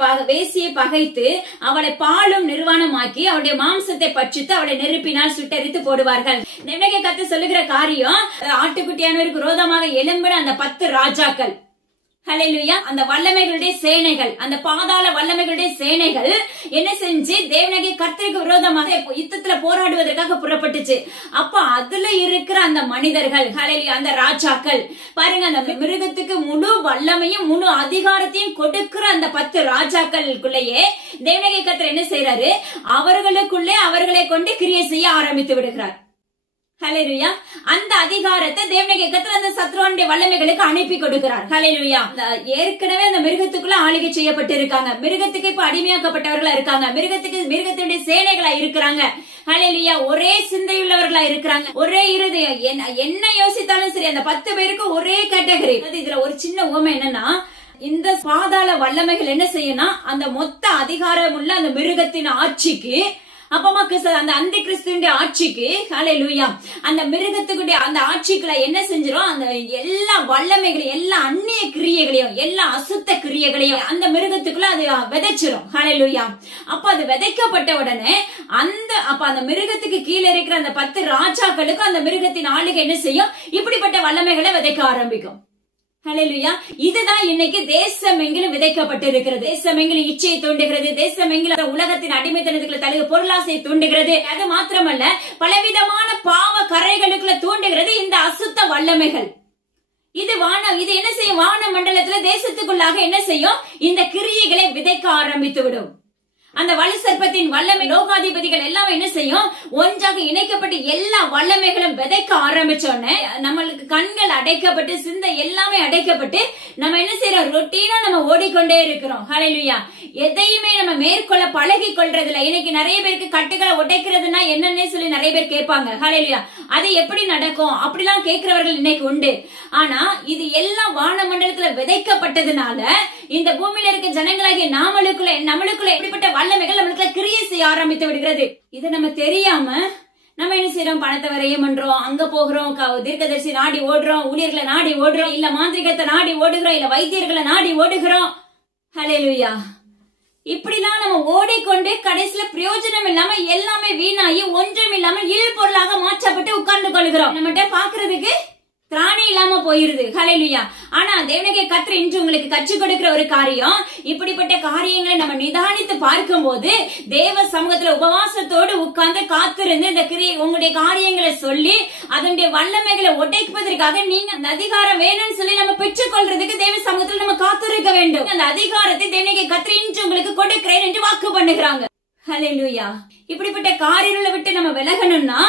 பகைத்து அவளை பாலும் நிர்வாணமாக்கி அவருடைய மாம்சத்தை பட்சித்து அவளை நெருப்பினால் சுட்டரித்து போடுவார்கள். தேவனுடைய கர்த்தர் சொல்லுகிற காரியம், ஆட்டுக்குட்டியானவருக்கு விரோதமாக எழும்பின அந்த 10 ராஜாக்கள். ஹல்லேலூயா. அந்த வல்லமைகளுடைய சேனைகள், அந்த பாதாள வல்லமைகளுடைய சேனைகள் என்ன செஞ்சு தேவனுடைய கர்த்தருக்கு விரோதமாக யுத்தத்துல போராடுவதற்காக புறப்பட்டுச்சு. அப்ப அதுல இருக்கிற அந்த மனிதர்கள், ஹல்லேலூயா, அந்த ராஜாக்கள் பாருங்க, அந்த மிருகத்துக்கு முழு வல்லமையும் முழு அதிகாரத்தையும் கொடுக்கிற அந்த 10 ராஜாக்களுக்குள்ளேயே தேவனுடைய கர்த்தர் என்ன செய்யறாரு, அவர்களுக்குள்ளே அவர்களை கொண்டு கிரியை செய்ய ஆரம்பித்து விடுகிறார். ஹல்லேலூயா. அந்த அதிகாரத்தை தேவனுடைய கர்த்தர் அந்த சத்ருவானுடைய வல்லமைகளுக்கு அனுப்பி கொடுக்கிறார். ஹல்லேலூயா. ஏற்கனவே அந்த மிருகத்துக்குள்ள ஆளுகை செய்யப்பட்டிருக்காங்க. மிருகத்துக்கு இப்ப அடிமையாக்கப்பட்டவர்களா இருக்காங்க. மிருகத்தினுடைய சேனைகளா இருக்கிறாங்க. ஹல்லேலூயா. ஒரே சிந்தையுள்ளவர்களா இருக்கிறாங்க. ஒரே இருதயம். என்ன யோசித்தாலும் சரி, அந்த 10 பேருக்கு ஒரே கேட்டகரி. இதுல ஒரு சின்ன உவமை என்னன்னா, இந்த பாதாள வல்லமைகள் என்ன செய்யணும், அந்த மொத்த அதிகாரம் உள்ள அந்த மிருகத்தின் ஆட்சிக்கு, அப்பமா அந்த அந்தி கிறிஸ்துவின் ஆட்சிக்கு, ஹல்லேலூயா, அந்த மிருகத்துக்குடைய அந்த ஆட்சிக்குள்ள என்ன செஞ்சிரும், அந்த எல்லா வல்லமைகளையும், எல்லா அந்நிய கிரியைகளையும், எல்லா அசுத்த கிரியைகளையும் அந்த மிருகத்துக்குள்ள அது விதைச்சிரும். ஹல்லேலூயா. அப்ப அது விதைக்கப்பட்ட உடனே அந்த மிருகத்துக்கு கீழே இருக்கிற அந்த 10 ராஜாக்களுக்கும் அந்த மிருகத்தின் ஆளுகை என்ன செய்யும், இப்படிப்பட்ட வல்லமைகளை விதைக்க ஆரம்பிக்கும். ஹல்லேலூயா. இதுதான் இன்னைக்கு தேசம் எங்கிலும் விதைக்கப்பட்டிருக்கிறது. தேசம் எங்கிலும் இச்சையை தூண்டுகிறது. தேசம் எங்கிலும் உலகத்தின் அடிமைத்தனத்துக்குள்ள தழுவு பொருளாசையை தூண்டுகிறது. அது மாத்திரமல்ல, பலவிதமான பாவ கரைகளுக்குள்ள தூண்டுகிறது இந்த அசுத்த வல்லமைகள். இது என்ன செய்யும், வான மண்டலத்துல தேசத்துக்குள்ளாக என்ன செய்யும், இந்த கிரியைகளை விதைக்க ஆரம்பித்து விடும். அந்த வலு சர்ப்பத்தின் வல்லமை, லோகாதிபதிகள் எல்லாம் என்ன செய்யும், ஒன்றாக இணைக்கப்பட்டு எல்லா வல்லமைகளும் விதைக்க ஆரம்பிச்சோன்னு நம்மளுக்கு கண்கள் அடைக்கப்பட்டு, சிந்தை எல்லாமே அடைக்கப்பட்டு நம்ம என்ன செய்யறோம், ரொட்டீனா நம்ம ஓடிக்கொண்டே இருக்கிறோம். ஹல்லேலூயா. எதையுமே நம்ம மேற்கொள்ள பழகி கொள்றதுல இன்னைக்கு நிறைய பேருக்கு கட்டுகளை உடைக்கிறதுனா என்னன்னே சொல்லி நிறைய பேர் கேட்பாங்க. ஹல்லேலூயா. அது எப்படி நடக்கும் அப்படிலாம் கேட்கிறவர்கள் இன்னைக்கு உண்டு. ஆனா இது எல்லாம் வான மண்டலத்துல விதைக்கப்பட்டதுனால இந்த பூமியில இருக்க ஜனங்களாகிய நம்மளுக்குள்ள எப்படிப்பட்ட வல்லமைகள் நம்மளுக்குள்ள கிரியை செய்ய ஆரம்பித்து விடுகிறது. இது நம்ம தெரியாம நம்ம என்ன செய்யறோம், பணத்தை வரையும் பண்றோம், அங்க போகிறோம், தீர்க்கதரிசி நாடி ஓடுறோம், ஊழியர்களை நாடி ஓடுறோம், இல்ல மாந்திரிகத்தை நாடி ஓடுகிறோம், இல்ல வைத்தியர்களை நாடி ஓடுகிறோம். ஹல்லேலூயா. இப்படிதான் நம்ம ஓடிக்கொண்டு கடைசியில பிரயோஜனம் இல்லாம எல்லாமே வீணாகி ஒன்றும் இல்லாம இல் பொருளாக மாற்றப்பட்டு உட்கார்ந்து கொள்கிறோம். நம்மகிட்ட பாக்குறதுக்கு திராணி இல்லாம போயிருது. ஹல்லேலூயா. ஆனா தேவனுடைய கர்த்தர் இன்று உங்களுக்கு கற்றுக் கொடுக்கிற ஒரு காரியம், இப்படிப்பட்ட காரியங்களை நம்ம நிதானித்து பார்க்கும் போது தேவ சமூகத்துல உபவாசத்தோடு உட்கார்ந்து காத்திருந்து இந்த உங்களுடைய காரியங்களை சொல்லி அதனுடைய வல்லமைகளை உடைப்பதற்காக நீங்க அந்த அதிகாரம் வேணும்னு சொல்லி நம்ம பெற்றுக் கொள்றதுக்கு தேவ சமூகத்தில் நம்ம காத்திருக்க வேண்டும். அந்த அதிகாரத்தை தேவனுடைய கர்த்தர் இன்று உங்களுக்கு கொடுக்கிறேன் என்று வாக்கு பண்ணுகிறாங்க. ஹல்லேலூயா. இப்படிப்பட்ட காரியங்களை விட்டு நம்ம விலகணும்னா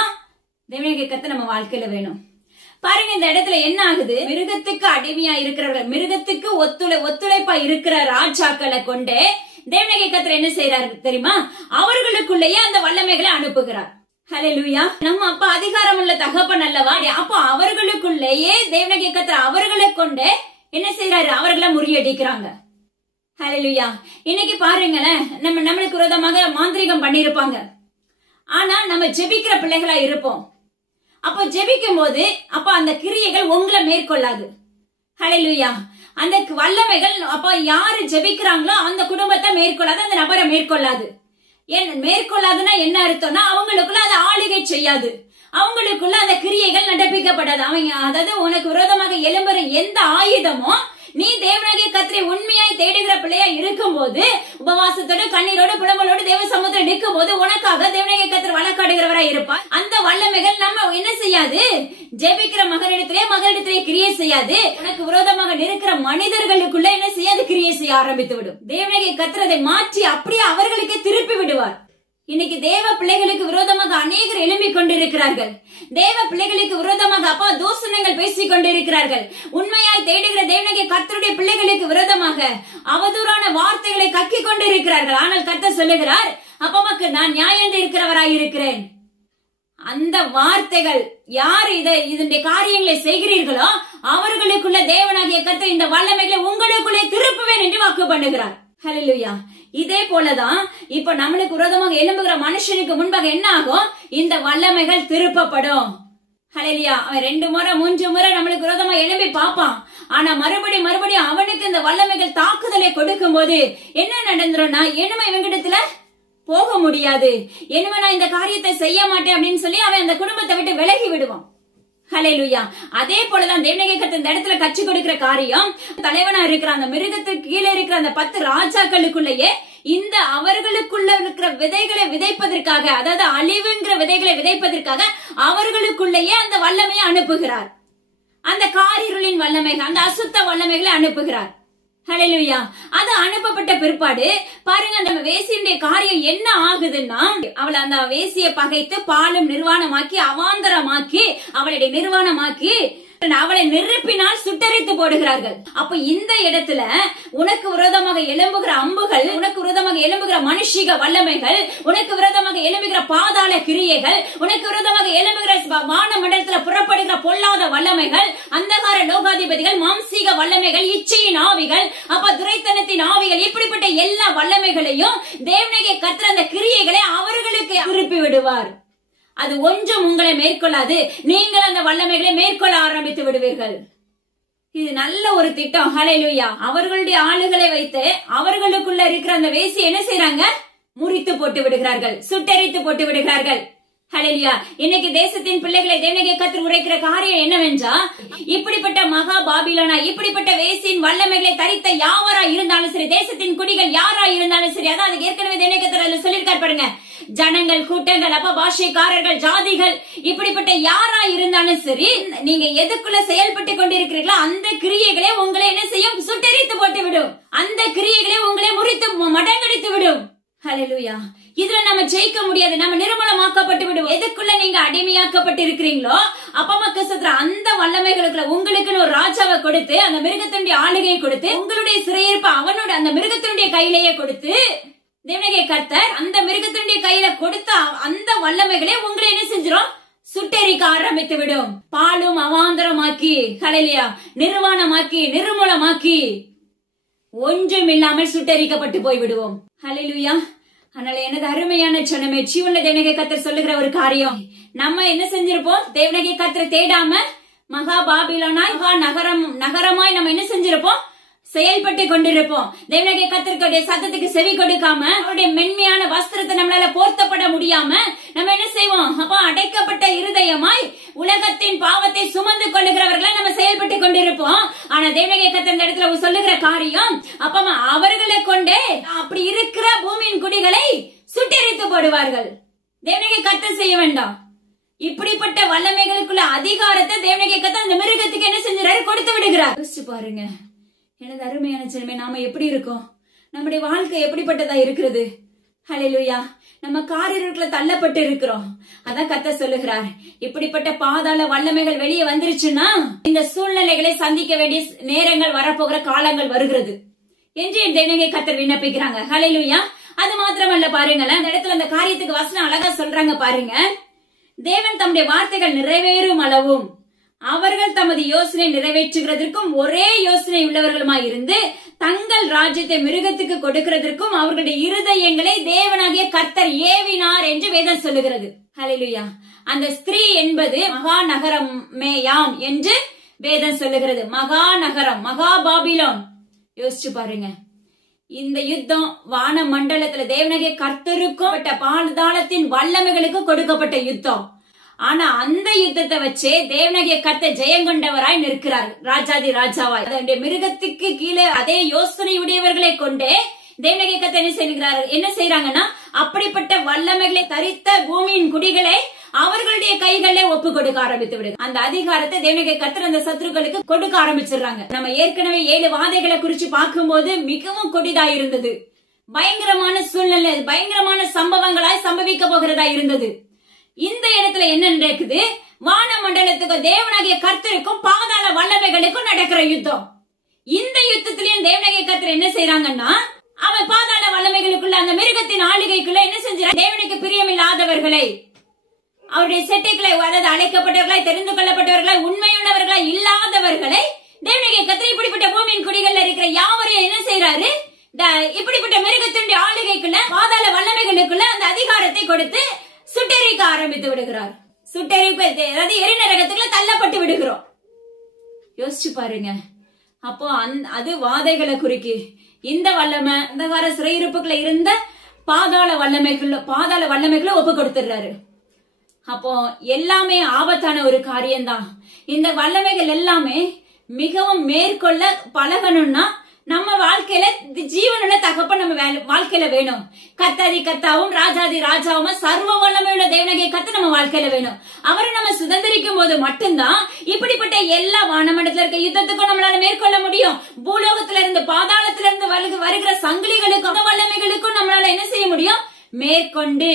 தேவனுடைய கர்த்தர் நம்ம வாழ்க்கையில வேணும். பாருங்க, இந்த இடத்துல என்ன ஆகுது, மிருகத்துக்கு அடிமையா இருக்கிறவர்கள், மிருகத்துக்கு ஒத்துழைப்பா இருக்கிற ராஜாக்களை கொண்டு தேவனுடைய கர்த்தர் என்ன செய்யறாரு தெரியுமா, அவர்களுக்குள்ளேயே அந்த வல்லமைகளை அனுப்புகிறார். ஹல்லேலூயா. நம்ம அப்ப அதிகாரம் உள்ள தகப்பன் அல்லவா, அப்ப அவர்களுக்குள்ளேயே தேவனுடைய கர்த்தர் அவர்களை கொண்டு என்ன செய்யறாரு, அவர்களை முறியடிக்கிறாங்க. ஹல்லேலூயா. இன்னைக்கு பாருங்களேன், நம்மளுக்கு விரோதமாக மாந்திரிகம் பண்ணிருப்பாங்க, ஆனா நம்ம ஜெபிக்கிற பிள்ளைகளா இருப்போம். அப்போ ஜெபிக்கும் போது அப்ப அந்த கிரியைகள் உங்களை மேற்கொள்ளாது. ஹல்லேலூயா. அந்த வல்லமைகள் அப்ப யாரு ஜெபிக்கிறாங்களோ அந்த குடும்பத்தை மேற்கொள்ளாது, அந்த நபரை மேற்கொள்ளாது. மேற்கொள்ளாதுன்னா என்ன அர்த்தம்னா அவங்களுக்குள்ள அதை ஆளுகை செய்யாது, அவங்களுக்குள்ள அந்த கிரியைகள் நடப்பிக்கப்படாது. அவங்க அதாவது உனக்கு விரோதமாக எழும்புற எந்த ஆயுதமோ நீ தேவனாகிய கர்த்தரை உண்மையாய் தேடுகிற பிள்ளையா இருக்கும் போது, உபவாசத்தோடு கண்ணீரோடு புலம்பலோடு தேவ சமூகத்தில் நிற்கும் போது உனக்காக தேவனாகிய கர்த்தர் வழக்காடுகிறவரா இருப்பார். அந்த வல்லமைகள் நம்ம என்ன செய்யாது, ஜெபிக்கிற மகளிடத்திலே கிரியை செய்யாது. உனக்கு விரோதமாக இருக்கிற மனிதர்களுக்குள்ள என்ன செய்யாது, கிரியை செய்ய ஆரம்பித்து விடும். தேவனாகிய கர்த்தர் அதை மாற்றி அப்படியே அவர்களுக்கே திருப்பி விடுவார். இன்னைக்கு தேவ பிள்ளைகளுக்கு விரோதமாக அநேகர் எழும்பிக் கொண்டிருக்கிறார்கள். தேவ பிள்ளைகளுக்கு விரோதமாக அப்பா தூஷணங்கள் பேசிக் கொண்டிருக்கிறார்கள். உண்மையாய் தேடுகிற தேவனுடைய கர்த்தருடைய பிள்ளைகளுக்கு விரோதமாக அவதூறான வார்த்தைகளை கக்கிக் கொண்டிருக்கிறார்கள். ஆனால் கர்த்தர் சொல்லுகிறார், அப்பமாக்கு நான் நியாயம் இருக்கிறவராய் இருக்கிறேன். அந்த வார்த்தைகள் யார் இதனுடைய காரியங்களை செய்கிறீர்களோ அவர்களுக்குள்ள தேவனாகிய கர்த்தர் இந்த வல்லமைகளை உங்களுக்குள்ளே திருப்புவேன் என்று வாக்கு பண்ணுகிறார். ஹல்லேலூயா. இதே போலதான் இப்ப நம்மளுக்கு விரோதமாக எழும்புகிற மனுஷனுக்கு முன்பாக என்ன ஆகும், இந்த வல்லமைகள் திருப்பப்படும். ஹல்லேலூயா. அவன் 2 முறை 3 முறை நம்மளுக்கு விரோதமா எழும்பி பாப்பான், ஆனா மறுபடியும் அவனுக்கு இந்த வல்லமைகள் தாக்குதலை கொடுக்கும் போது என்ன நடந்துரும்னா, இனிமே இவங்கிடத்துல போக முடியாது, இனிமே நான் இந்த காரியத்தை செய்ய மாட்டேன் அப்படின்னு சொல்லி அவன் அந்த குடும்பத்தை விட்டு விலகி விடுவான். ஹல்லேலூயா. அதே போலதான் தேவனுடைய கர்த்தர் இந்த இடத்துல கற்றுக் கொடுக்கிற காரியம், தலைவனா இருக்கிற அந்த மிருகத்துக்கு கீழே இருக்கிற அந்த 10 ராஜாக்களுக்குள்ளேயே இந்த அவர்களுக்குள்ள இருக்கிற விதைகளை விதைப்பதற்காக, அதாவது அழிவுங்கிற விதைகளை விதைப்பதற்காக அவர்களுக்குள்ளேயே அந்த வல்லமையை அனுப்புகிறார். அந்த காரிருளின் வல்லமைகள், அந்த அசுத்த வல்லமைகளை அனுப்புகிறார். ஹல்லேலூயா. அது அனுப்பப்பட்ட பிற்பாடு பாருங்க, அந்த வேசியுடைய காரியம் என்ன ஆகுதுன்னா, அவளை அந்த வேசிய பகைத்து பாலும் நிர்வாணமாக்கி அவாந்தரமாக்கி அவளுடைய நிர்வாணமாக்கி அவளை நெருப்பினால் சுட்டரித்து போடுகிறார்கள். அப்ப இந்த இடத்துல உனக்கு விரோதமாக எழும்புகிற அம்புகள், உனக்கு விரோதமாக எழும்புகிற மனுஷிக வல்லமைகள், உனக்கு விரோதமாக எழும்புகிற பாதாள கிரியைகள், உனக்கு விரோதமாக எழும்புகிற வான மண்டலத்துல புறப்படுகிற பொல்லாத வல்லமைகள், அந்தகார லோகாதிபதிகள், மாம்சீக வல்லமைகள், இச்சையின் ஆவிகள், அப்ப துரைத்தனத்தின் ஆவிகள், இப்படிப்பட்ட எல்லா வல்லமைகளையும் தேவனுடைய கர்த்தர் அந்த கிரியைகளை அவர்களுக்கு திருப்பி விடுவார். அது ஒன்றும் உங்களை மேற்கொள்ளாது, நீங்கள் அந்த வல்லமைகளை மேற்கொள்ள ஆரம்பித்து விடுவீர்கள். இது நல்ல ஒரு திட்டம். ஹல்லேலூயா. அவர்களுடைய ஆளுகளை வைத்து அவர்களுக்குள்ள இருக்கிற அந்த வேசி என்ன செய்யறாங்க, முறித்து போட்டு விடுகிறார்கள், சுட்டரித்து போட்டு விடுகிறார்கள். ஹல்லேலூயா. இன்னைக்கு தேசத்தின் பிள்ளைகளை தேவனுடைய கர்த்தர் உரைக்கிற காரியம் என்னவென்றா, இப்படிப்பட்ட மகா பாபிலோனா, இப்படிப்பட்ட வேசியின் வல்லமைகளை தரித்த யாவரா இருந்தாலும் சரி, தேசத்தின் குடிகள் யாரா இருந்தாலும் சரி, அதான் அதுக்கு ஏற்கனவே தேவனுடைய கர்த்தர் சொல்லியிருக்கார் பாருங்க, ஜனங்கள், கூட்டங்கள், அப்ப பாஷைக்காரர்கள், ஜாதிகள், இப்படிப்பட்ட யாரா இருந்தாலும் சரி, நீங்க எதுக்குள்ள செயல்பட்டு கொண்டிருக்கிறீர்களோ அந்த கிரியைகளே உங்களை என்ன செய்யும், சுட்டரித்து போட்டு விடும். அந்த கிரியைகளே உங்களை முறித்து மடங்கடித்து விடும். ஹல்லேலூயா. இதுல நம்ம ஜெயிக்க முடியாது, நம்ம நிர்மூலமாக்கப்பட்டு விடுவோம். எதுக்குள்ள நீங்க அடிமையாக்கப்பட்டு இருக்கிறீங்களோ அப்பமக்கு சத்ர அந்த வல்லமைகளுக்குள்ள உங்களுக்குன்னு ஒரு ராஜாவை கொடுத்து, அந்த மிருகத்தினுடைய ஆளுகையை கொடுத்து, உங்களுடைய சிறையிருப்ப அவனோட அந்த மிருகத்தினுடைய கையிலேயே கொடுத்து, தேவனுடைய கர்த்தர் அந்த மிருகத்தினுடைய கையில கொடுத்த அந்த வல்லமைகளே உங்களை என்ன செஞ்சிடும், சுட்டெரிக்க ஆரம்பித்து விடும். பாலும் அவாந்தரமாக்கி, ஹல்லேலூயா, நிர்வாணமாக்கி, நிர்மூலமாக்கி, ஒன்றும் இல்லாமல் சுட்டெரிக்கப்பட்டு போய் விடுவோம். ஹல்லேலூயா. அதனால எனது அருமையான சொன்னமே, ஜீவன்ல தேவனுடைய கர்த்தர் சொல்லுகிற ஒரு காரியம், நம்ம என்ன செஞ்சிருப்போம், தேவனுடைய கர்த்தரை தேடாம மகா பாபிலோனாய் நகரமாய் நம்ம என்ன செஞ்சிருப்போம், செயல்பட்டு கொண்டிருப்போம். தேவனாகிய கர்த்தருடைய சத்தத்துக்கு செவி கொடுக்காம அவருடைய மென்மையான வஸ்திரத்தை நம்மளால போர்த்தப்பட முடியாம நம்ம என்ன செய்வோம்? அப்ப அடைக்கப்பட்ட இருதயமாய் உலகத்தின் பாவத்தை சுமந்து கொள்ளுகிறவர்களா நம்ம செயல்பட்டு கொண்டிருப்போம். ஆனா தேவனாகிய கர்த்தர் இந்த இடத்துல சொல்லுகிற காரியம், அப்ப அவர்களை கொண்டே அப்படி இருக்கிற பூமியின் குடிகளை சுட்டெரித்து போடுவார்கள். தேவனாகிய கர்த்தர் செய்ய வேண்டாம். இப்படிப்பட்ட வல்லமைகளுக்குள்ள அதிகாரத்தை தேவனாகிய கர்த்தர் அந்த மிருகத்துக்கு என்ன செஞ்சாரு? கொடுத்து விடுகிறார். யோசிச்சு பாருங்க, எனது அருமையான ஜனமே, நாம எப்படி இருக்கோம்? நம்முடைய வாழ்க்கை எப்படிப்பட்டதா இருக்கிறது? ஹல்லேலூயா. நம்ம காரிருக்குள்ள தள்ளப்பட்டு இருக்கிறோம். அதான் கர்த்தர் சொல்லுகிறார், இப்படிப்பட்ட பாதாள வல்லமைகள் வெளியே வந்துருச்சுன்னா இந்த சூழ்நிலைகளை சந்திக்க வேண்டிய நேரங்கள் வரப்போகிற காலங்கள் வருகிறது என்று என் தேவனாகிய கர்த்தர் விண்ணப்பிக்கிறாங்க. ஹல்லேலூயா. அது மாத்திரமல்ல, பாருங்களேன், அந்த இடத்துல அந்த காரியத்துக்கு வசனம் அழகா சொல்றாங்க பாருங்க. தேவன் தம்முடைய வார்த்தைகள் நிறைவேறும் அளவும் அவர்கள் தமது யோசனை நிறைவேற்றுகிறதற்கும் ஒரே யோசனை உள்ளவர்களுமாய் இருந்து தங்கள் ராஜ்யத்தை மிருகத்துக்கு கொடுக்கிறதற்கும் அவர்களுடைய இருதயங்களை தேவனாகிய கர்த்தர் ஏவினார் என்று வேதம் சொல்லுகிறது. ஹல்லேலூயா. அந்த ஸ்திரீ என்பது மகா நகரமேயாம் என்று வேதம் சொல்லுகிறது. மகா நகரம், மகா பாபிலோன். யோசிச்சு பாருங்க, இந்த யுத்தம் வான மண்டலத்துல தேவனாகிய கர்த்தருக்கும் பாதாளத்தின் வல்லமைகளுக்கு கொடுக்கப்பட்ட யுத்தம். ஆனா அந்த யுத்தத்தை வச்சே தேவனாகிய கர்த்தர் ஜெயங்கொண்டவராய் நிற்கிறார், ராஜாதி ராஜாவாய். அதனுடைய மிருகத்துக்கு கீழே அதே யோசனை உடையவர்களை கொண்டே தேவனாகிய கர்த்தர் என்ன செய்யறாங்கன்னா, அப்படிப்பட்ட வல்லமைகளை தரித்த பூமியின் குடிகளை அவர்களுடைய கைகளிலே ஒப்பு கொடுக்க ஆரம்பித்து விடுங்க. அந்த அதிகாரத்தை தேவனாகிய கர்த்தர் அந்த சத்துருக்களுக்கு கொடுக்க ஆரம்பிச்சிடுறாங்க. நம்ம ஏற்கனவே 7 வாதைகளை குறிச்சு பார்க்கும்போது மிகவும் கொடிதா இருந்தது. பயங்கரமான சூழ்நிலை, பயங்கரமான சம்பவங்களாய் சம்பவிக்க போகிறதா இருந்தது. இந்த இடத்துல என்ன நடக்குது? வான மண்டலத்துக்கும் தேவனாகிய கர்த்தருக்கும் பாதாள வல்லமைகளுக்கும் நடக்கிற யுத்தம். இந்த யுத்தத்திலையும் தேவனாகிய கர்த்தர் என்ன செய்யறாங்கன்னா, அவன் பாதாள வல்லமைகளுக்குள்ள அந்த மிருகத்தின் ஆளுகைக்குள்ள என்ன செஞ்சான்? தேவனுக்கு பிரியமில்லாதவர்களை, அவருடைய செட்டைகளை, அதாவது அழைக்கப்பட்டவர்களாய், தெரிந்து கொள்ளப்பட்டவர்களாய், உண்மையுள்ளவர்களாய் இல்லாதவர்களை தேவனாகிய கர்த்தர் இப்படிப்பட்ட பூமியின் குடிகள்ல இருக்கிற யாவரையும் என்ன செய்யறாரு? இப்படிப்பட்ட மிருகத்தினுடைய ஆளுகைக்குள்ள பாதாள வல்லமைகளுக்குள்ள அந்த அதிகாரத்தை கொடுத்து சுட்டெரிக்க ஆரம்பித்து விடுகிறார். சுட்டெரிப்பு, அதாவது எரிநரகத்துக்குள்ள தள்ளப்பட்டு விடுகிறோம். யோசிச்சு பாருங்க. அப்போ அது வாதைகளை குறிக்கி இந்த வல்லமை அந்த கால சிறையிருப்புக்குள்ள இருந்த பாதாள வல்லமைகளை ஒப்பு கொடுத்துடுறாரு. அப்போ எல்லாமே ஆபத்தான ஒரு காரியம்தான். இந்த வல்லமைகள் எல்லாமே மிகவும் மேற்கொள்ள பழகணும்னா நம்ம வாழ்க்கையில ஜீவனுள்ள தகப்பன் நம்ம வாழ்க்கையில வேணும். கர்த்தாதி கர்த்தாவும் ராஜாதி ராஜாவும் சர்வ வல்லமையுள்ள தேவனாகிய கர்த்தர் நம்ம வாழ்க்கையில வேணும். அவரை நம்ம சுதந்திரிக்கும் போது மட்டும்தான் இப்படிப்பட்ட எல்லா வானமண்டலத்துல இருக்க யுத்தத்துக்கும் நம்மளால மேற்கொள்ள முடியும். பூலோகத்துல இருந்து பாதாளத்துல இருந்து வருகிற சங்கிலிகளுக்கும் வல்லமைகளுக்கும் நம்மளால என்ன செய்ய முடியும்? மேற்கொண்டு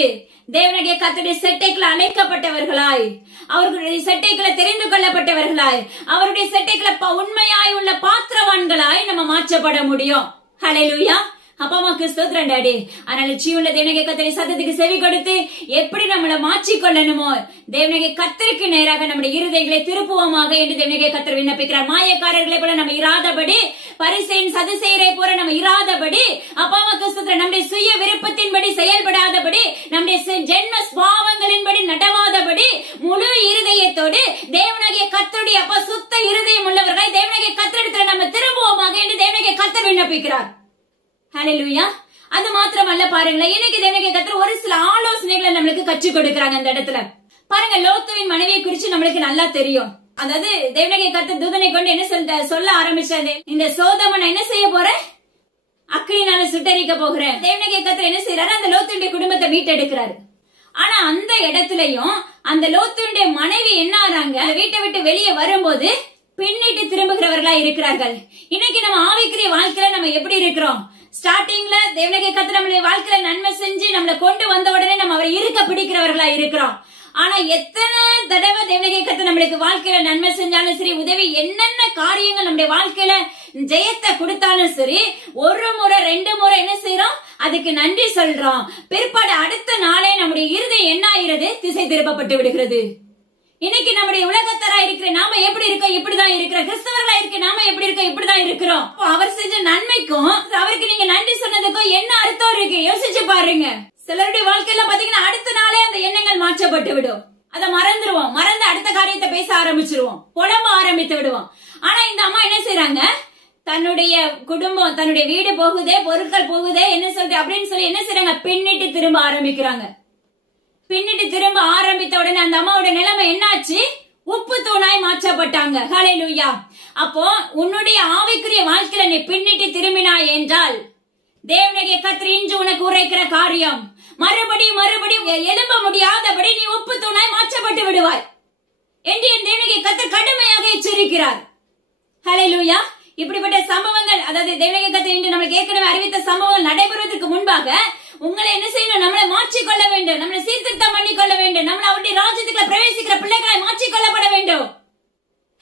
தேவனாகிய கர்த்தருடைய செட்டைக்குள்ள அழைக்கப்பட்டவர்களாய், அவர்களுடைய செட்டைக்குள்ள தெரிந்து கொள்ளப்பட்டவர்களாய், அவருடைய செட்டைக்குள்ள உண்மையாய் உள்ள பாத்திரவான்களாய் நம்ம மாற்றப்பட முடியும். ஹல்லேலூயா. அப்பமாக்கு ஸ்தோத்திரம் டாடி. அதனால ஜீவனுள்ள தேவனாகிய கர்த்தருடைய சத்தத்துக்கு செவி கொடுத்து எப்படி நம்மளை மாற்றிக்கொள்ளணுமோ தேவனாகிய கர்த்தருக்கு நேராக நம்முடைய இருதயங்களை திருப்புவோமாக என்று தேவனாகிய கர்த்தர் விண்ணப்பிக்கிறார். மாயக்காரர்களை போல நம்ம இராதபடி, பரிசேயன் சதுசேயரை போல நம்ம இராதபடி, அப்பமாக்கு ஸ்தோத்திரம், நம்முடைய சுய விருப்பத்தின்படி செயல்படாதபடி, நம்முடைய ஜென்ம பாவங்களின்படி நடவாதபடி முழு இருதயத்தோடு தேவனாகிய கர்த்தருடைய அப்பா சுத்த இருதயம் உள்ளவர்களாய் தேவனாகிய கர்த்தரிடத்துல நம்ம திரும்புவோமாக என்று தேவனாகிய கர்த்தர் விண்ணப்பிக்கிறார். ஹல்லேலூயா. அது மாத்திரமல்ல, பாருங்களேன், இன்னைக்கு தேவனாகிய கர்த்தர் ஒரு சில ஆலோசனைகளை நம்மளுக்கு கற்றுக் கொடுக்கிறாங்க. அந்த இடத்துல பாருங்க, லோத்துவின் மனைவியை குறிச்சு நம்மளுக்கு நல்லா தெரியும். அதாவது தேவனாகிய கர்த்தர் தூதனை கொண்டு என்ன சொல்ல ஆரம்பிச்சாரு? இந்த சோதோமை நான் என்ன செய்ய போறேன்? அக்கினியால சுட்டரிக்க போகிறேன். தேவனாகிய கர்த்தர் என்ன செய்யறாரு? அந்த லோத்துடைய குடும்பத்தை மீட்டெடுக்கிறாரு. ஆனா அந்த இடத்துலயும் அந்த லோத்துடைய மனைவி என்ன ஆறாங்க? வீட்டை விட்டு வெளியே வரும்போது பின்னிட்டு திரும்புகிறவர்களா இருக்கிறார்கள். இன்னைக்கு நம்ம ஆவிக்குரிய வாழ்க்கையில நம்ம எப்படி இருக்கிறோம்? ஸ்டார்டிங்ல தேவனாகிய கர்த்தர் நம்மளுடைய வாழ்க்கையில நன்மை செஞ்சு நம்மளை கொண்டு வந்த உடனே நம்ம அவரை இருக்க பிடிக்கிறவர்களா இருக்கிறோம். ஆனா எத்தனை தடவை தேவனாகிய கர்த்தர் நம்மளுக்கு வாழ்க்கையில நன்மை செஞ்சாலும் சரி, உதவி என்னென்ன காரியங்கள் நம்முடைய வாழ்க்கையில ஜெயத்தை கொடுத்தாலும் சரி, ஒரு முறை 2 முறை என்ன செய்யறோம்? அதுக்கு நன்றி சொல்றோம். பிற்பாடு அடுத்த நாளே நம்முடைய இருதயம் என்ன ஆகிறது? திசை திருப்பப்பட்டு விடுகிறது. இன்னைக்கு நம்முடைய உலகத்தரா இருக்கிற நாம எப்படி இருக்கோம்? இப்படிதான் இருக்கிற கிறிஸ்தவர்களா இருக்க நாம எப்படி இருக்கோம்? இப்படிதான் இருக்கிறோம். அவர் செஞ்ச நன்மைக்கும் அவருக்கு நீங்க நன்றி சொன்னதுக்கும் என்ன அர்த்தம் இருக்கு? யோசிச்சு பாருங்க. சிலருடைய வாழ்க்கையில பாத்தீங்கன்னா அடுத்த நாளே அந்த எண்ணங்கள் மாற்றப்பட்டு விடும். அதை மறந்துடுவோம். மறந்து அடுத்த காரியத்தை பேச ஆரம்பிச்சிருவோம், புலம்ப ஆரம்பித்து விடுவோம். ஆனா இந்த அம்மா என்ன செய்யறாங்க? தன்னுடைய குடும்பம், தன்னுடைய வீடு போகுதே, பொருட்கள் போகுதே, என்ன சொல்றது அப்படின்னு சொல்லி என்ன செய்றாங்க, பின்னிட்டு திரும்ப ஆரம்பிக்கிறாங்க. பின்னிட்டு திரும்ப ஆரம்பித்த உடனே அந்த அம்மாவோட நிலைமை என்னாச்சு, உப்பு தூணாய் மாற்றப்பட்டாங்க. ஹல்லேலூயா. அப்போ உன்னுடைய ஆவிக்குரிய வாழ்க்கையில நீ பின்னிட்டு திரும்பினாய் என்றால் தேவனாகிய கர்த்தர் இன்று உனக்கு உரைக்கிற காரியம், மறுபடியும் எழும்ப முடியாதபடி நீ உப்பு தூணாய் மாற்றப்பட்டு விடுவாய் என்று தேவனாகிய கர்த்தர் கடுமையாக எச்சரிக்கிறார். ஹல்லேலூயா. இப்படிப்பட்ட சம்பவங்கள், அதாவது தேவனாகிய கர்த்தர் இன்று நமக்கு ஏற்கனவே அறிவித்த சம்பவங்கள் நடைபெறுவதற்கு முன்பாக உங்களை என்ன செய்யணும், நம்மளை மாற்றிக்கொள்ள வேண்டும், நம்மளை சீர்திருத்தம் பண்ணிக்கொள்ள வேண்டும், நம்மளை அவருடைய ராஜ்யத்துக்குள்ள பிரவேசிக்கிற பிள்ளைகளை மாற்றிக்கொள்ளப்பட வேண்டும்.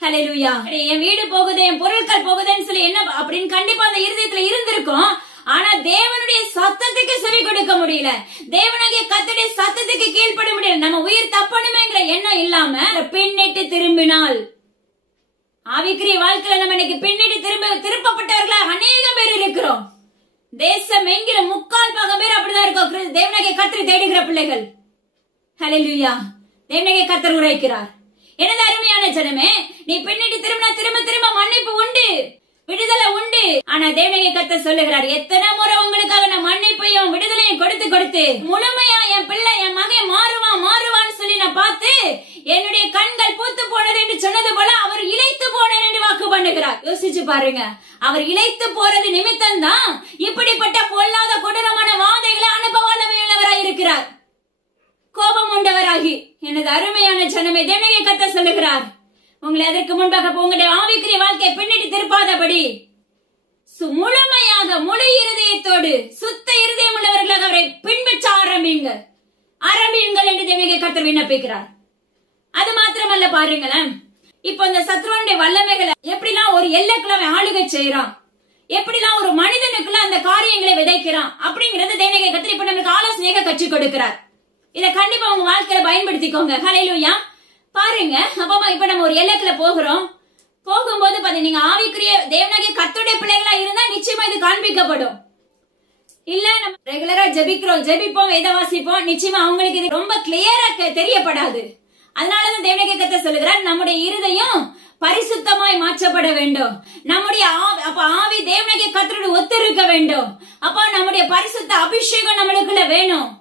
ஹல்லேலூயா. என் வீடு போகுது, என் பொருட்கள் போகுதுன்னு சொல்லி என்ன அப்படின்னு கண்டிப்பா அந்த இருதயத்துல இருந்திருக்கும். ஆனா தேவனுடைய சத்தத்துக்கு செவி கொடுக்க முடியல, தேவனாகிய கர்த்தருடைய சத்தத்துக்கு கீழ்ப்பட முடியல, நம்ம உயிர் தப்பணுமேங்கிற எண்ணம் இல்லாம பின்னிட்டு திரும்பினால், ஆவிக்குரிய வாழ்க்கையில நம்ம இன்னைக்கு பின்னிட்டு திருப்பப்பட்டவர்களா அநேக பேர் இருக்கிறோம். தேசம் என்கிற 3/4 பேர் அப்படிதான் இருக்கோம், தேவனாகிய கர்த்தரை தேடுகிற பிள்ளைகள். ஹல்லேலூயா. தேவனாகிய கர்த்தர் உரைக்கிறார், எனது அருமையான ஜனமே, நீ பின்னிட்டு திரும்பினா திரும்ப மன்னிப்பு உண்டு, விடுதலை உண்டு. ஆனா தேவனாகிய கர்த்தர் சொல்லுகிறார், எத்தனை முறை உங்களுக்காக நான் மன்னிப்பையும் விடுதலையும் கொடுத்து முழுமையா என் பிள்ளை, என் மகன் மாறுவான்னு சொல்லி நான் பார்த்து என்னுடைய கண்கள் பூத்து போனது என்று சொன்னது போல அவர் இளைத்து போனார் என்று வாக்கு பண்ணுகிறார். யோசிச்சு பாருங்க, அவர் இளைத்து போறது நிமித்தம் தான் இப்படிப்பட்ட பொல்லாத கொடூரமான வாதைகளை அனுபவமுள்ளவராய் இருக்கிறார், கோபம் உண்டவராகி. எனது அருமையான ஜனமே, தேவனாகிய கர்த்தர் சொல்லுகிறார், உங்களை அதற்கு முன்பாக உங்களுடைய ஆவிக்குரிய வாழ்க்கையை பின்னிட்டு திருப்பாதபடி முழுமையாக முழு இருதயத்தோடு சுத்த இருதயம் உள்ளவர்களாக அவரை பின்பற்ற ஆரம்பியுங்கள் என்று தேவனாகிய கர்த்தர் விண்ணப்பிக்கிறார். அது மாத்திரமல்ல, பாருங்களேன், இப்ப இந்த சத்ருவனுடைய வல்லமைகளை எப்படிலாம் ஒரு எல்லைக்குள்ள அவன் ஆளுகை செய்யறான், எப்படிலாம் ஒரு மனிதனுக்குள்ள அந்த காரியங்களை விதைக்கிறான் அப்படிங்கறது தேவனாகிய கர்த்தர் இப்ப நமக்கு ஆலோசனையாக கற்றுக் கொடுக்கிறார். இத கண்டிப்பா உங்க வாழ்க்கையில பயன்படுத்திக்கோங்க. ஹல்லேலூயா. பாருங்க, அப்பமா இப்ப நம்ம ஒரு எல்லைக்குள்ள போகும்போது பாத்தீங்க, நீங்க ஆவிக்குரிய தேவனாகிய கர்த்தருடைய பிள்ளைகளா இருந்தா நிச்சயமா இது காண்பிக்கப்படும். இல்ல நம்ம ரெகுலரா ஜெபிப்போம், வேத வாசிப்போம், நிச்சயமா அவங்களுக்கு இது ரொம்ப கிளியரா தெரியப்படாது. அதனாலதான் தேவனாகிய கர்த்தர் சொல்லுகிறார், நம்முடைய இருதயம் பரிசுத்தமாய் மாற்றப்பட வேண்டும், நம்முடைய ஆவி தேவனாகிய கர்த்தரோடு ஒத்திருக்க வேண்டும். அப்ப நம்முடைய பரிசுத்த அபிஷேகம் நம்மளுக்குள்ள வேணும்,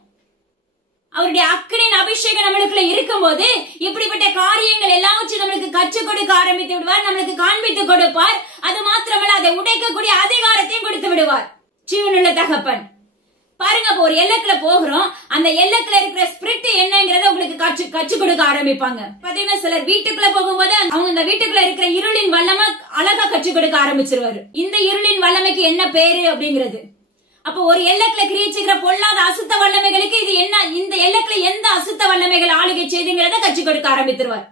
அவருடைய அக்கினியின் அபிஷேகம் நம்மளுக்குள்ள இருக்கும் போது இப்படிப்பட்ட காரியங்கள் எல்லாவற்றையும் நம்மளுக்கு கற்றுக் கொடுக்க ஆரம்பித்து விடுவார், நம்மளுக்கு காண்பித்து கொடுப்பார். அது மாத்திரமல்ல, அதை உடைக்கக்கூடிய அதிகாரத்தையும் கொடுத்து விடுவார் ஜீவனுள்ள தகப்பன். பாருங்க, அப்ப ஒரு எல்லைக்குள்ள போகிறோம், அந்த எல்லைக்குள்ள இருக்கிற ஸ்பிரிட் என்னங்கறத உங்களுக்கு கற்றுக் கொடுக்க ஆரம்பிப்பாங்க. பாத்தீங்கன்னா சிலர் வீட்டுக்குள்ள போகும்போது அவங்க இந்த வீட்டுக்குள்ள இருக்கிற இருளின் வல்லமை அழகா கற்றுக் கொடுக்க ஆரம்பிச்சிருவாரு. இந்த இருளின் வல்லமைக்கு என்ன பேரு அப்படிங்கிறது. அப்ப ஒரு எல்லைக்குள்ள கிரியச்சிக்கிற பொல்லாத அசுத்த வல்லமைகளுக்கு இது என்ன, இந்த எல்லைக்குள்ள எந்த அசுத்த வல்லமைகள் ஆளுகை செய்துங்கிறத கற்றுக் கொடுக்க ஆரம்பித்துருவார்.